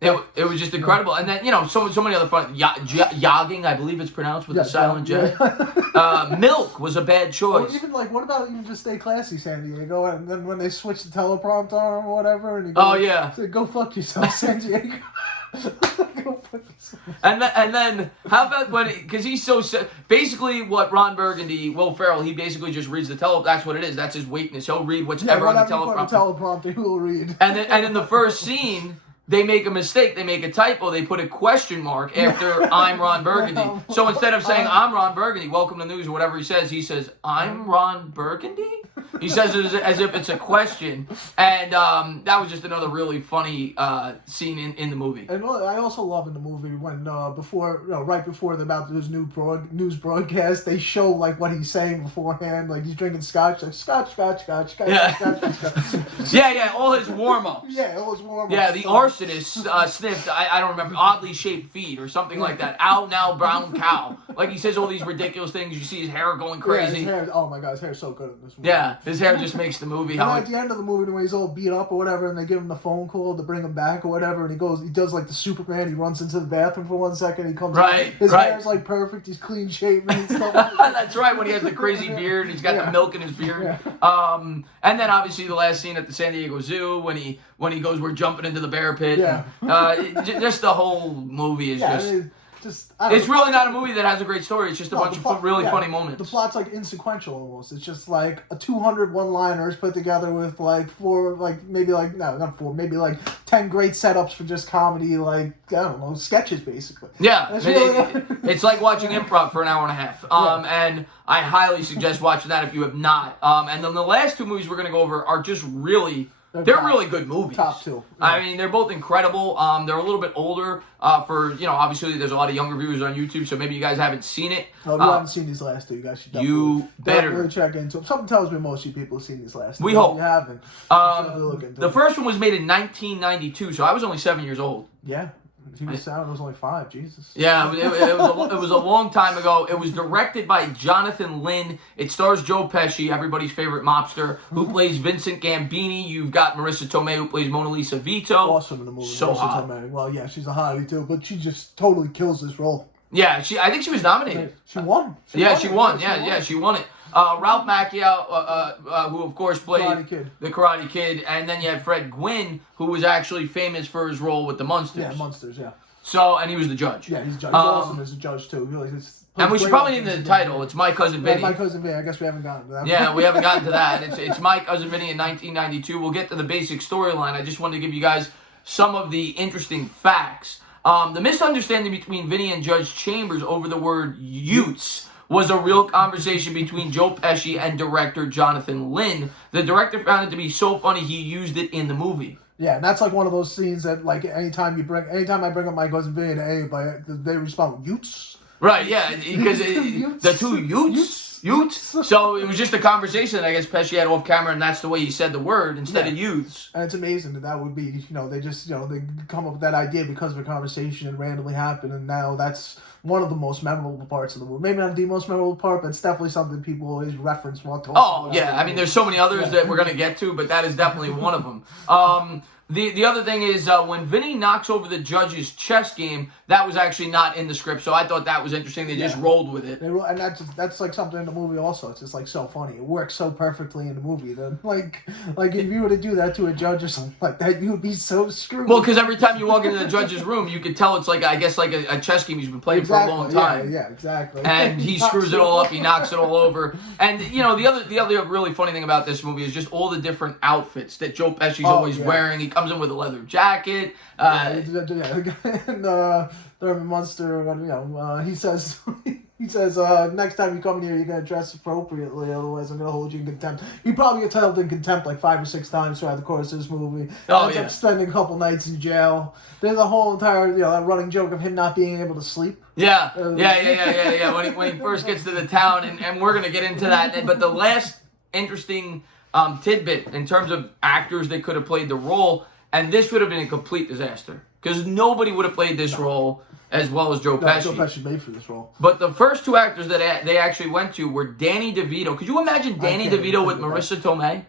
It was just incredible. And then, so many other fun... Yogging, I believe it's pronounced with a silent J. Milk was a bad choice. Or even, what about even just Stay Classy, San Diego? And then when they switch the teleprompter on him or whatever, and he goes, say, go fuck yourself, San Diego. Go fuck yourself. And then, how about when... Because he's so... Basically, what Ron Burgundy, Will Ferrell, he basically just reads the teleprompter. That's what it is. That's his weakness. He'll read whatever on the teleprompter, he will read. And in the first scene... They make a mistake. They make a typo. They put a question mark after I'm Ron Burgundy. So instead of saying I'm Ron Burgundy, welcome to news or whatever he says I'm Ron Burgundy? He says it as if it's a question. And that was just another really funny scene in the movie. And I also love in the movie when right before about this news broadcast, they show what he's saying beforehand. Like he's drinking scotch, like scotch. Yeah, all his warm-ups. Yeah, all his warm-ups. Yeah, the arsonist sniffed, I don't remember, oddly shaped feet or something like that. Ow, now, brown cow. Like he says all these ridiculous things. You see his hair going crazy. Yeah, oh my God, his hair's so good in this movie. Yeah, his hair just makes the movie. And at the end of the movie, when he's all beat up or whatever, and they give him the phone call to bring him back or whatever, and he does like the Superman. He runs into the bathroom for 1 second. He comes out. His hair's perfect. He's clean shaven and stuff. That's right. When he has the crazy beard, he's got the milk in his beard. Yeah. And then obviously the last scene at the San Diego Zoo when he goes, we're jumping into the bear pit. Yeah. Just the whole movie is it's really not a movie that has a great story. It's just a bunch of really funny moments. The plot's insequential almost. It's just a 200 one-liners put together with 10 great setups for just comedy, sketches basically. Yeah, it's like watching improv for an hour and a half. And I highly suggest watching that if you have not. And then the last two movies we're going to go over are just really... They're really good movies. Top two. Yeah. I mean, they're both incredible. They're a little bit older. Obviously there's a lot of younger viewers on YouTube, so maybe you guys haven't seen it. No, if you haven't seen these last two, you guys should definitely check into them. Something tells me most of you people have seen these last two. We hope. If you haven't, look into the first one was made in 1992, so I was only 7 years old. Yeah. He was only 5. Jesus. Yeah, it was a long time ago. It was directed by Jonathan Lynn. It stars Joe Pesci, everybody's favorite mobster, who plays Vincent Gambini. You've got Marissa Tomei, who plays Mona Lisa Vito. Awesome in the movie. So Marissa hot. Tomei. Well, yeah, she's a hottie too, but she just totally kills this role. Yeah, I think she was nominated. She won. She won. She won it. Ralph Macchio, who of course played the Karate Kid, and then you had Fred Gwynn, who was actually famous for his role with the Munsters. Yeah, Munsters, yeah. So, and he was the judge. Yeah, he's awesome as a judge too. And we should probably name the title. It's My Cousin Vinny. My Cousin Vinny. I guess we haven't gotten to that. Yeah, we haven't gotten to that. It's My Cousin Vinny in 1992. We'll get to the basic storyline. I just wanted to give you guys some of the interesting facts. The misunderstanding between Vinny and Judge Chambers over the word Utes was a real conversation between Joe Pesci and director Jonathan Lynn. The director found it to be so funny he used it in the movie. Yeah, and that's like one of those scenes that like anytime I bring up my cousin Vinny to anybody, they respond with Utes. Right, yeah, because the two Utes. So it was just a conversation that I guess Pesci had off camera, and that's the way he said the word instead of youths. And it's amazing that would be, they just, they come up with that idea because of a conversation and randomly happen, and now that's one of the most memorable parts of the movie. Maybe not the most memorable part, but it's definitely something people always reference while talking about. Oh, yeah, I mean, there's so many others that we're going to get to, but that is definitely one of them. The other thing is when Vinny knocks over the judge's chess game, that was actually not in the script, so I thought that was interesting. They just rolled with it. And that's like something in the movie also. It's just like so funny. It works so perfectly in the movie. That like if you were to do that to a judge or something like that, you would be so screwed. Well, because every time you walk into the judge's room, you could tell it's like a chess game he's been playing for a long time. Yeah, exactly. And he screws it all up. He knocks it all over. And the other really funny thing about this movie is just all the different outfits that Joe Pesci's always wearing. He comes in with a leather jacket. And Thurman Munster, he says next time you come here, you're gonna dress appropriately, otherwise I'm gonna hold you in contempt. He probably gets held in contempt like 5 or 6 times throughout the course of this movie. Ends up spending a couple nights in jail. There's a whole entire that running joke of him not being able to sleep. Yeah. When he first gets to the town, and we're gonna get into that. But the last interesting tidbit in terms of actors that could have played the role, and this would have been a complete disaster because nobody would have played this role as well as Joe Pesci. Joe Pesci made for this role. But the first 2 actors that they actually went to were Danny DeVito. Could you imagine Danny DeVito with Marissa Tomei?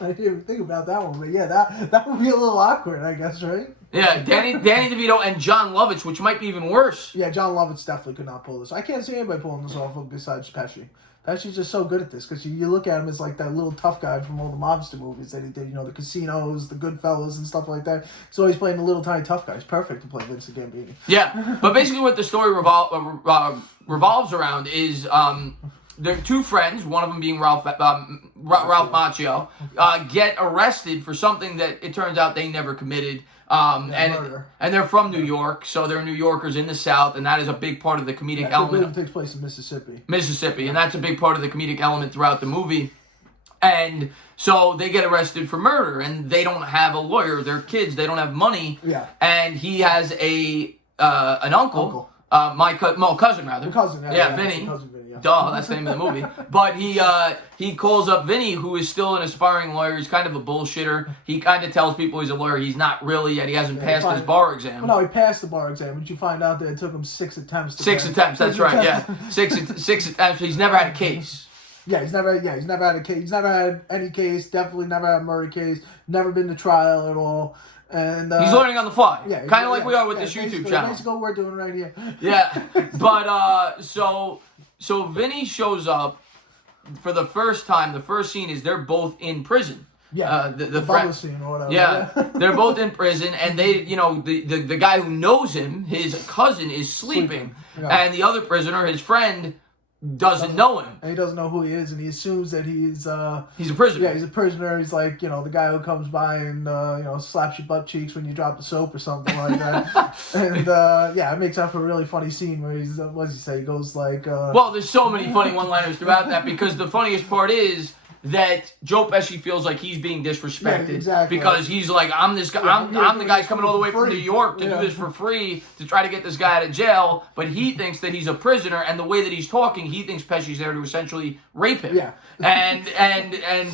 I didn't even think about that one, but yeah, that would be a little awkward, I guess, right? Yeah, Danny DeVito and John Lovitz, which might be even worse. Yeah, John Lovitz definitely could not pull this. I can't see anybody pulling this off besides Pesci. Pesci's just so good at this because you look at him as like that little tough guy from all the mobster movies that he did, the Casinos, the Goodfellas, and stuff like that. So he's playing the little tiny tough guy. He's perfect to play Vincent Gambini. Yeah, but basically what the story revolves around is there are 2 friends, one of them being Ralph Macchio, get arrested for something that it turns out they never committed. And they're from New York, so they're New Yorkers in the South, and that is a big part of the comedic element. It takes place in Mississippi. And that's a big part of the comedic element throughout the movie. And so they get arrested for murder, and they don't have a lawyer. They're kids. They don't have money. Yeah. And he has an uncle. Cousin rather. Cousin, Vinny. Cousin Vinny, yeah. Duh, that's the name of the movie. But he calls up Vinny, who is still an aspiring lawyer. He's kind of a bullshitter. He kind of tells people he's a lawyer. He's not really yet. He hasn't passed his bar exam. Well, no, he passed the bar exam, but you find out that it took him 6 attempts. 6 attempts. That's right. Yeah, 6 attempts. He's never had a case. Yeah, he's never had a case. He's never had any case. Definitely never had a murder case. Never been to trial at all. And he's learning on the fly. Yeah, kind of like we are with this YouTube channel. Basically what we're doing right here. Yeah, but so Vinny shows up for the first time. The first scene is they're both in prison. Yeah, the bubble scene or whatever. Yeah, they're both in prison, and they, the guy who knows him, his cousin, is sleeping. Yeah. And the other prisoner, his friend, doesn't know him. And he doesn't know who he is, and he assumes that he's a prisoner. Yeah, he's a prisoner. He's like, the guy who comes by and, slaps your butt cheeks when you drop the soap or something like that. And, it makes up for a really funny scene where what does he say? He goes like... Well, there's so many funny one-liners throughout that, because the funniest part is that Joe Pesci feels like he's being disrespected. Yeah, exactly. Because he's like, I'm this guy, I'm the guy coming all the way from New York to do this for free to try to get this guy out of jail, but he thinks that he's a prisoner, and the way that he's talking, he thinks Pesci's there to essentially rape him. Yeah. And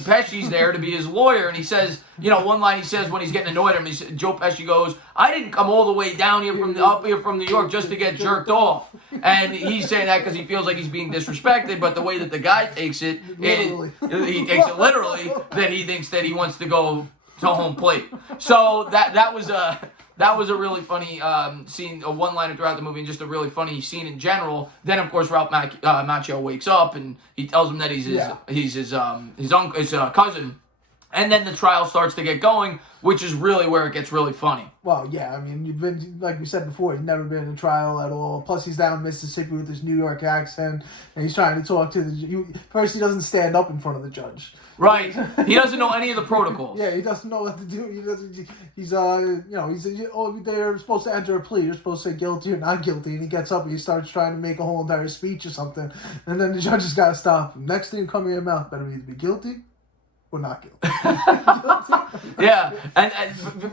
Pesci's there to be his lawyer, and he says, one line he says when he's getting annoyed at him, Joe Pesci goes, I didn't come all the way down here up here from New York just to get jerked off. And he's saying that because he feels like he's being disrespected, but the way that the guy takes it, he takes it literally, that he thinks that he wants to go to home plate. So that was a really funny scene, a one-liner throughout the movie, and just a really funny scene in general. Then, of course, Ralph Macchio wakes up, and he tells him that he's his cousin. And then the trial starts to get going, which is really where it gets really funny. Well, yeah, I mean, you've been, like we said before, he's never been in a trial at all. Plus, he's down in Mississippi with his New York accent, and he's trying to talk to first, he doesn't stand up in front of the judge. Right. He doesn't know any of the protocols. Yeah, he doesn't know what to do. They're supposed to enter a plea. You're supposed to say guilty or not guilty, and he gets up and he starts trying to make a whole entire speech or something, and then the judge has got to stop him. Next thing you come in your mouth better either be guilty we're not guilty. Yeah,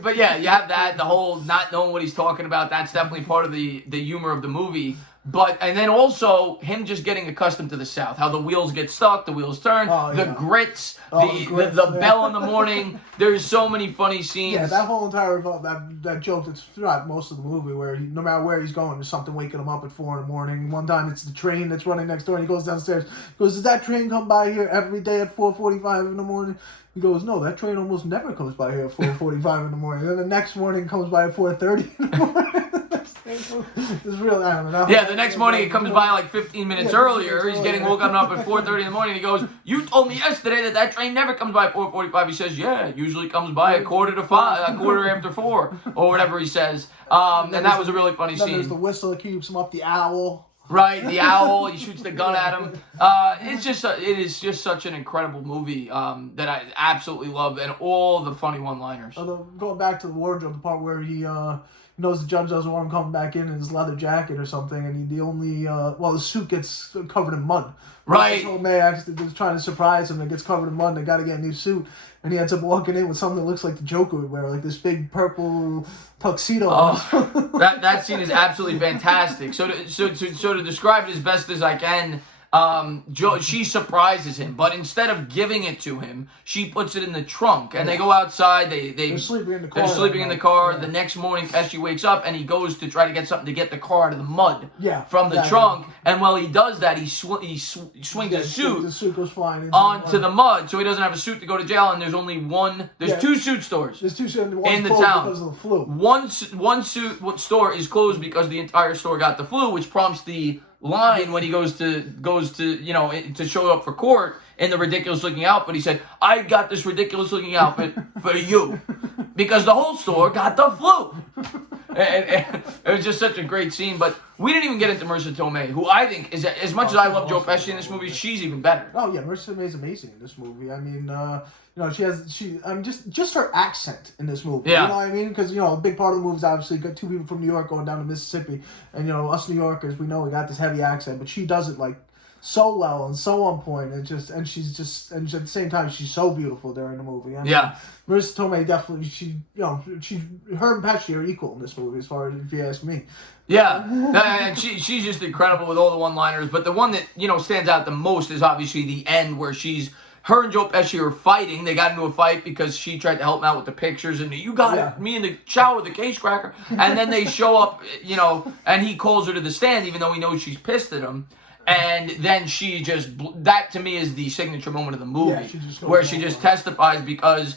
but yeah, you have that, the whole not knowing what he's talking about. That's definitely part of the humor of the movie. And then also him just getting accustomed to the South, how the wheels get stuck, the wheels turn, the grits, the bell in the morning. There's so many funny scenes. Yeah, that whole entire that joke that's throughout most of the movie, where no matter where he's going, there's something waking him up at 4 in the morning. One time it's the train that's running next door, and he goes downstairs. He goes, "Does that train come by here every day at 4:45 in the morning?" He goes, "No, that train almost never comes by here at 4:45 in the morning. And then the next morning comes by at 4:30 in the morning." It's real. I don't know. Yeah, the next morning it comes by like 15 minutes earlier. He's getting woken up at 4:30 in the morning. He goes, "You told me yesterday that train never comes by at 4:45." He says, "Yeah, it usually comes by a quarter after 4, or whatever he says." And that was a really funny then scene. There's the whistle that keeps him up. The owl. Right, the owl. He shoots the gun at him. It is just such an incredible movie that I absolutely love, and all the funny one-liners. Although going back to the wardrobe, the part where he knows the judge doesn't want him coming back in his leather jacket or something, and the suit gets covered in mud. Right. May actually was trying to surprise him. It gets covered in mud, and they got to get a new suit. And he ends up walking in with something that looks like the Joker would wear, like this big purple tuxedo. Oh, that scene is absolutely fantastic. So to describe it as best as I can, she surprises him, but instead of giving it to him, she puts it in the trunk, and they go outside. They're sleeping in the car. They're sleeping in the car. The next morning, Pesci wakes up, and he goes to try to get something to get the car out of the mud from the trunk. And while he does that, he swings his suit. The suit goes flying onto the mud, so he doesn't have a suit to go to jail. And there's only one. There's 2 suit stores. There's 2 suits in the town because of the flu. One suit store is closed because the entire store got the flu, which prompts the line when he goes to to show up for court in the ridiculous looking outfit. He said, "I got this ridiculous looking outfit for you," because the whole store got the flu. And it was just such a great scene. But we didn't even get into Marissa Tomei, who I think is, as much as I love Joe Pesci in this movie, she's even better. Oh yeah, Marissa Tomei is amazing in this movie. I mean, just her accent in this movie. Yeah. You know what I mean? Because a big part of the movie is obviously got 2 people from New York going down to Mississippi, and us New Yorkers, we know we got this heavy accent, but she does it like so well and so on point, and she's at the same time she's so beautiful during the movie. I mean, yeah. Marissa Tomei definitely her and Pesci are equal in this movie as far as if you ask me. Yeah, and she's just incredible with all the one-liners. But the one that stands out the most is obviously the end where her and Joe Pesci are fighting. They got into a fight because she tried to help him out with the pictures, and you got me in the shower with the case cracker. And then they show up, and he calls her to the stand, even though he knows she's pissed at him. And then she that to me is the signature moment of the movie, where she just testifies because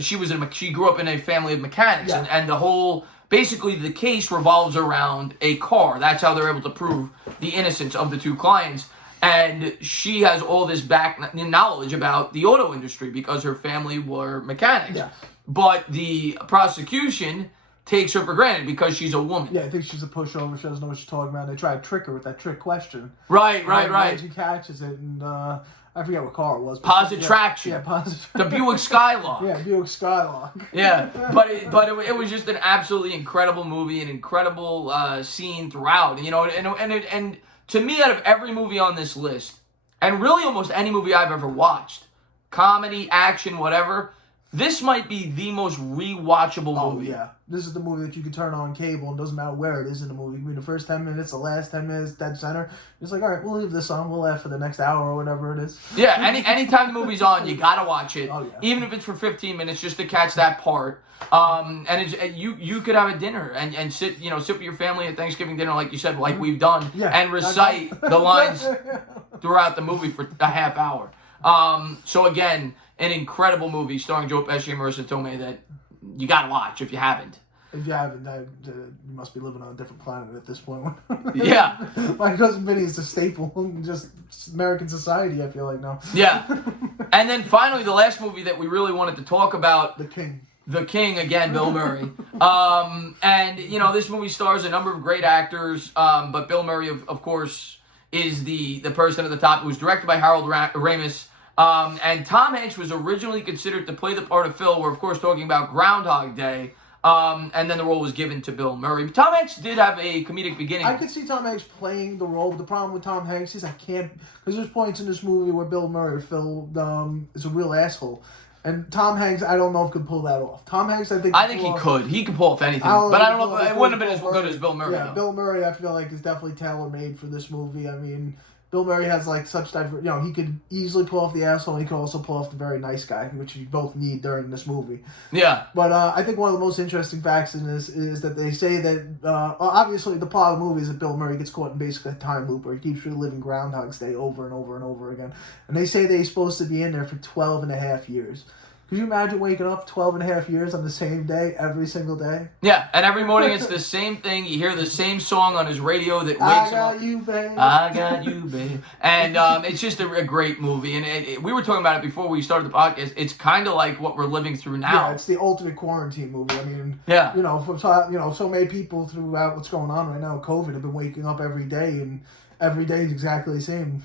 she grew up in a family of mechanics, and the whole, basically the case revolves around a car. That's how they're able to prove the innocence of the 2 clients. And she has all this back knowledge about the auto industry because her family were mechanics. Yeah. But the prosecution takes her for granted because she's a woman. Yeah, I think she's a pushover. She doesn't know what she's talking about. They try to trick her with that trick question. Right. And she catches it, and I forget what car it was. Positraction. Yeah, Positraction. The Buick Skylark. Yeah, Buick Skylark. Yeah, but it was just an absolutely incredible movie, an incredible scene throughout. And to me, out of every movie on this list, and really almost any movie I've ever watched, comedy, action, whatever, this might be the most rewatchable movie. Oh, yeah. This is the movie that you can turn on cable, and doesn't matter where it is in the movie. It can be the first 10 minutes, the last 10 minutes, dead center. It's like, all right, we'll leave this on. We'll laugh for the next hour or whatever it is. Yeah, anytime the movie's on, you gotta watch it. Oh, yeah. Even if it's for 15 minutes, just to catch that part. And you could have a dinner and sit with your family at Thanksgiving dinner, like you said, like we've done, and recite the lines throughout the movie for a half hour. So again, an incredible movie starring Joe Pesci and Marissa Tomei that you gotta watch if you haven't. If you haven't, you must be living on a different planet at this point. Yeah. My cousin Vinny is a staple in just American society, I feel like now. Yeah. And then finally, the last movie that we really wanted to talk about, The King. The King, again, Bill Murray. And, this movie stars a number of great actors, but Bill Murray, of course, is the person at the top. It was directed by Harold Ramis. And Tom Hanks was originally considered to play the part of Phil. We're, of course, talking about Groundhog Day. and then the role was given to Bill Murray. Tom Hanks did have a comedic beginning. I could see Tom Hanks playing the role, but the problem with Tom Hanks is I can't, because there's points in this movie where Bill Murray is a real asshole. And Tom Hanks, I don't know if could pull that off. Tom Hanks, I think he could. He could pull off anything. But I don't know if it wouldn't have been as good as Bill Murray. Yeah, Bill Murray, I feel like, is definitely tailor-made for this movie. I mean, Bill Murray has like such he could easily pull off the asshole, and he could also pull off the very nice guy, which you both need during this movie. Yeah. But I think one of the most interesting facts in this is that they say that, obviously the plot of the movie is that Bill Murray gets caught in basically a time loop where he keeps reliving Groundhog's Day over and over and over again. And they say that he's supposed to be in there for 12 and a half years. Could you imagine waking up 12 and a half years on the same day, every single day? Yeah, and every morning it's the same thing. You hear the same song on his radio that wakes him up. I got you, babe. I got you, babe. And it's just a great movie. And we were talking about it before we started the podcast. It's kind of like what we're living through now. Yeah, it's the ultimate quarantine movie. I mean, yeah. So many people throughout what's going on right now, COVID, have been waking up every day, and every day is exactly the same.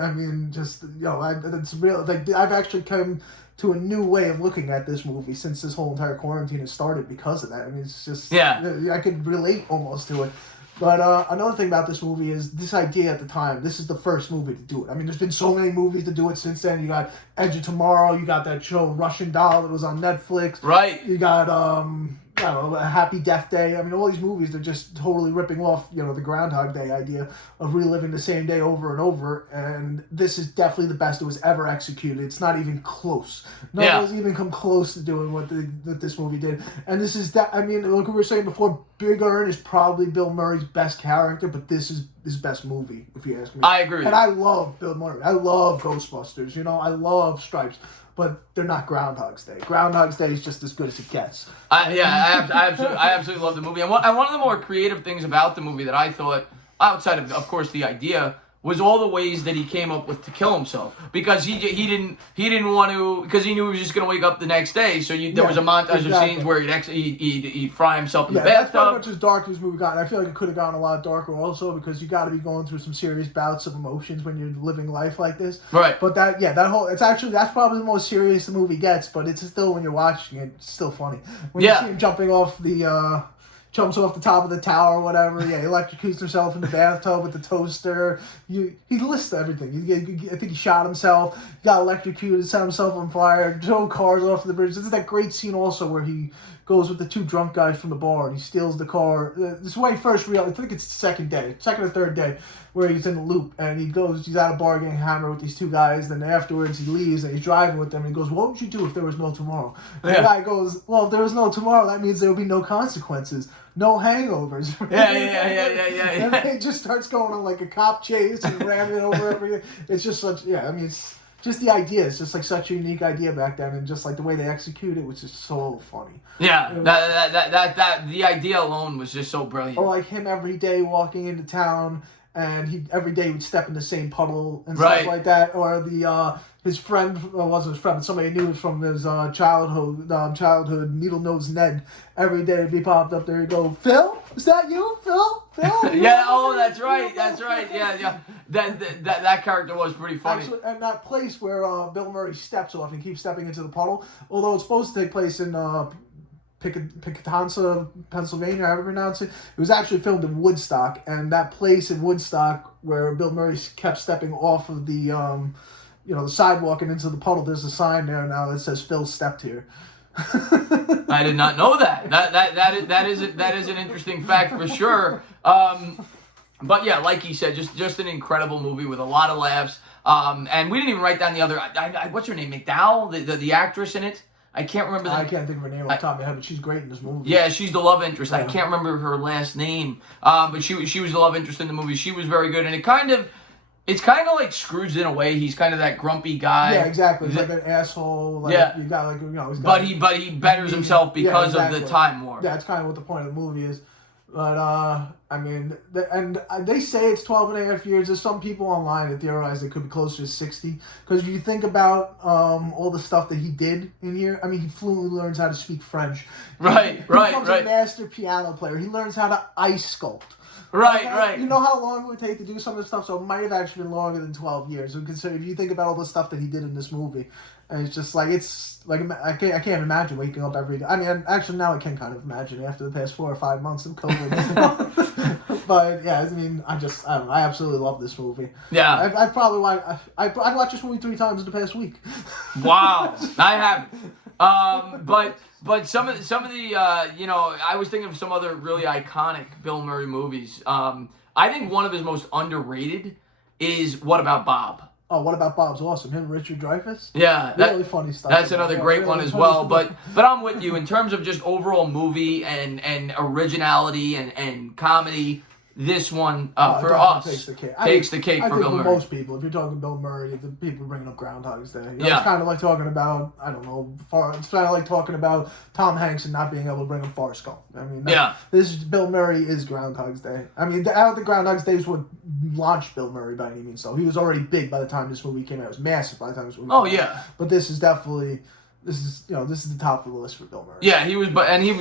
I mean, just, it's real. Like, I've actually come to a new way of looking at this movie since this whole entire quarantine has started because of that. I mean, it's just, I could relate almost to it. But another thing about this movie is this idea at the time. This is the first movie to do it. I mean, there's been so many movies to do it since then. You got Edge of Tomorrow. You got that show Russian Doll that was on Netflix. Right. You got A Happy Death Day. I mean, all these movies, they're just totally ripping off, the Groundhog Day idea of reliving the same day over and over. And this is definitely the best it was ever executed. It's not even close. No one has even come close to doing what this movie did. And this is like we were saying before, Big Earn is probably Bill Murray's best character, but this is his best movie, if you ask me. I agree. And I love Bill Murray. I love Ghostbusters. I love Stripes. But they're not Groundhog's Day. Groundhog's Day is just as good as it gets. I absolutely love the movie. And one of the more creative things about the movie that I thought, outside of course, the idea, was all the ways that he came up with to kill himself, because he didn't want to, because he knew he was just going to wake up the next day. So there was a montage of scenes where he'd fry himself in the bathtub. That's pretty much as dark as this movie got. And I feel like it could have gotten a lot darker also, because you got to be going through some serious bouts of emotions when you're living life like this. Right. But that's probably the most serious the movie gets. But it's still, when you're watching it, it's still funny when you see him jumping off the. Jumps off the top of the tower or whatever. Yeah, he electrocutes himself in the bathtub with the toaster. He lists everything. I think he shot himself. He got electrocuted, set himself on fire, drove cars off the bridge. This is that great scene also where he goes with the two drunk guys from the bar and he steals the car. This is when he first realized, I think it's the second or third day, where he's in the loop and he's at a bar getting hammered with these two guys. Then afterwards he leaves and he's driving with them and he goes, "What would you do if there was no tomorrow?" And the guy goes, "Well, if there was no tomorrow, that means there would be no consequences. No hangovers." Yeah. And then it just starts going on like a cop chase and ramming over everything. It's just such, it's just the idea. It's just like such a unique idea back then, and just like the way they execute it, which is so funny. Yeah, that the idea alone was just so brilliant. Or like him every day walking into town, and every day would step in the same puddle and stuff like that. Or his friend, wasn't his friend, but somebody knew from his childhood, Needle Nose Ned. Every day would be popped up there. He'd go, "Phil, is that you, Phil? Phil?" Yeah. Oh, that's right. Yeah. That character was pretty funny. Actually, and that place where Bill Murray steps off and keeps stepping into the puddle, although it's supposed to take place in Picatanza, Pennsylvania, however you pronounce it. It was actually filmed in Woodstock, and that place in Woodstock where Bill Murray kept stepping off of the the sidewalk and into the puddle, there's a sign there now that says "Phil stepped here." I did not know that. That is an interesting fact for sure. But yeah, like he said, just an incredible movie with a lot of laughs. And we didn't even write down the other. What's her name? McDowell, the actress in it. I can't remember. I can't think of her name off the top of my head, but she's great in this movie. Yeah, she's the love interest. Yeah. I can't remember her last name. But she was the love interest in the movie. She was very good, and it's kind of like Scrooge in a way. He's kind of that grumpy guy. Yeah, exactly. He's like an asshole. Like, yeah. You got he's got, but he betters himself because of the Time War. Yeah, that's kind of what the point of the movie is. But, they say it's 12 and a half years. There's some people online that theorize it could be closer to 60. Because if you think about all the stuff that he did in here, I mean, he fluently learns how to speak French. Right. He becomes a master piano player. He learns how to ice sculpt. Right. You know how long it would take to do some of this stuff, so it might have actually been longer than 12 years. So consider if you think about all the stuff that he did in this movie, and it's just like I can't imagine waking up every day. I mean, actually now I can kind of imagine after the past 4 or 5 months of COVID. But yeah, I mean, I don't know. I absolutely love this movie. Yeah, I probably I've watched this movie 3 times in the past week. Wow, I haven't. But some of the you know, I was thinking of some other really iconic Bill Murray movies. I think one of his most underrated is What About Bob? Oh, What About Bob's awesome. Him and Richard Dreyfuss. Yeah, really funny stuff. That's another great one as well. But I'm with you in terms of just overall movie and originality and comedy. This one for us takes the cake for Bill Murray. For most people, if you're talking Bill Murray, the people bringing up Groundhog's Day. You know, Yeah. It's kind of like talking about, I don't know, it's kind of like talking about Tom Hanks and not being able to bring up Forrest Gump. I mean, this is Bill Murray is Groundhog's Day. I mean, I don't think Groundhog's Day is what launched Bill Murray by any means. So he was already big by the time this movie came out. It was massive by the time this movie came out. Yeah. But this is definitely. This is the top of the list for Bill Murray. Yeah, he was, and he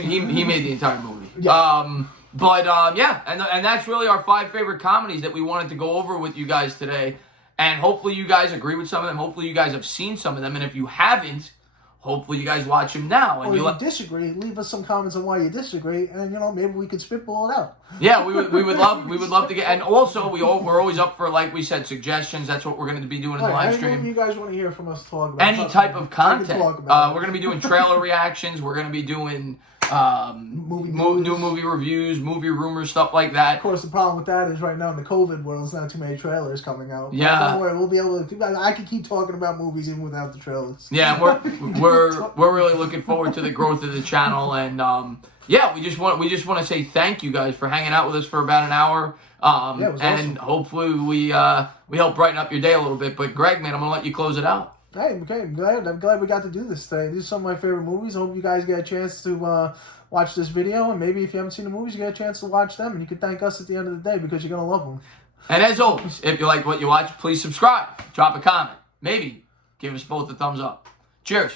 made the entire movie. Yeah. Yeah, and that's really our 5 favorite comedies that we wanted to go over with you guys today. And hopefully you guys agree with some of them. Hopefully you guys have seen some of them. And if you haven't, hopefully you guys watch them now. And or if you disagree, leave us some comments on why you disagree, and maybe we could spitball it out. Yeah, we would love to get. And also we're always up for, like we said, suggestions. That's what we're going to be doing in the live stream. Anything you guys want to hear from us talk about? Any type of content. We're going to be doing trailer reactions. We're going to be doing new movie reviews, movie rumors, stuff like that. Of course, the problem with that is right now in the COVID world, there's not too many trailers coming out. Yeah, but don't worry, we'll be able to. I can keep talking about movies even without the trailers. Yeah, we're really looking forward to the growth of the channel, and yeah, we just want to say thank you guys for hanging out with us for about an hour. It was and awesome. Hopefully we help brighten up your day a little bit. But Greg, man, I'm gonna let you close it out. Hey, okay, I'm glad we got to do this today. These are some of my favorite movies. I hope you guys get a chance to watch this video, and maybe if you haven't seen the movies, you get a chance to watch them, and you can thank us at the end of the day because you're gonna love them. And as always, if you like what you watch, please subscribe, drop a comment, maybe give us both a thumbs up. Cheers.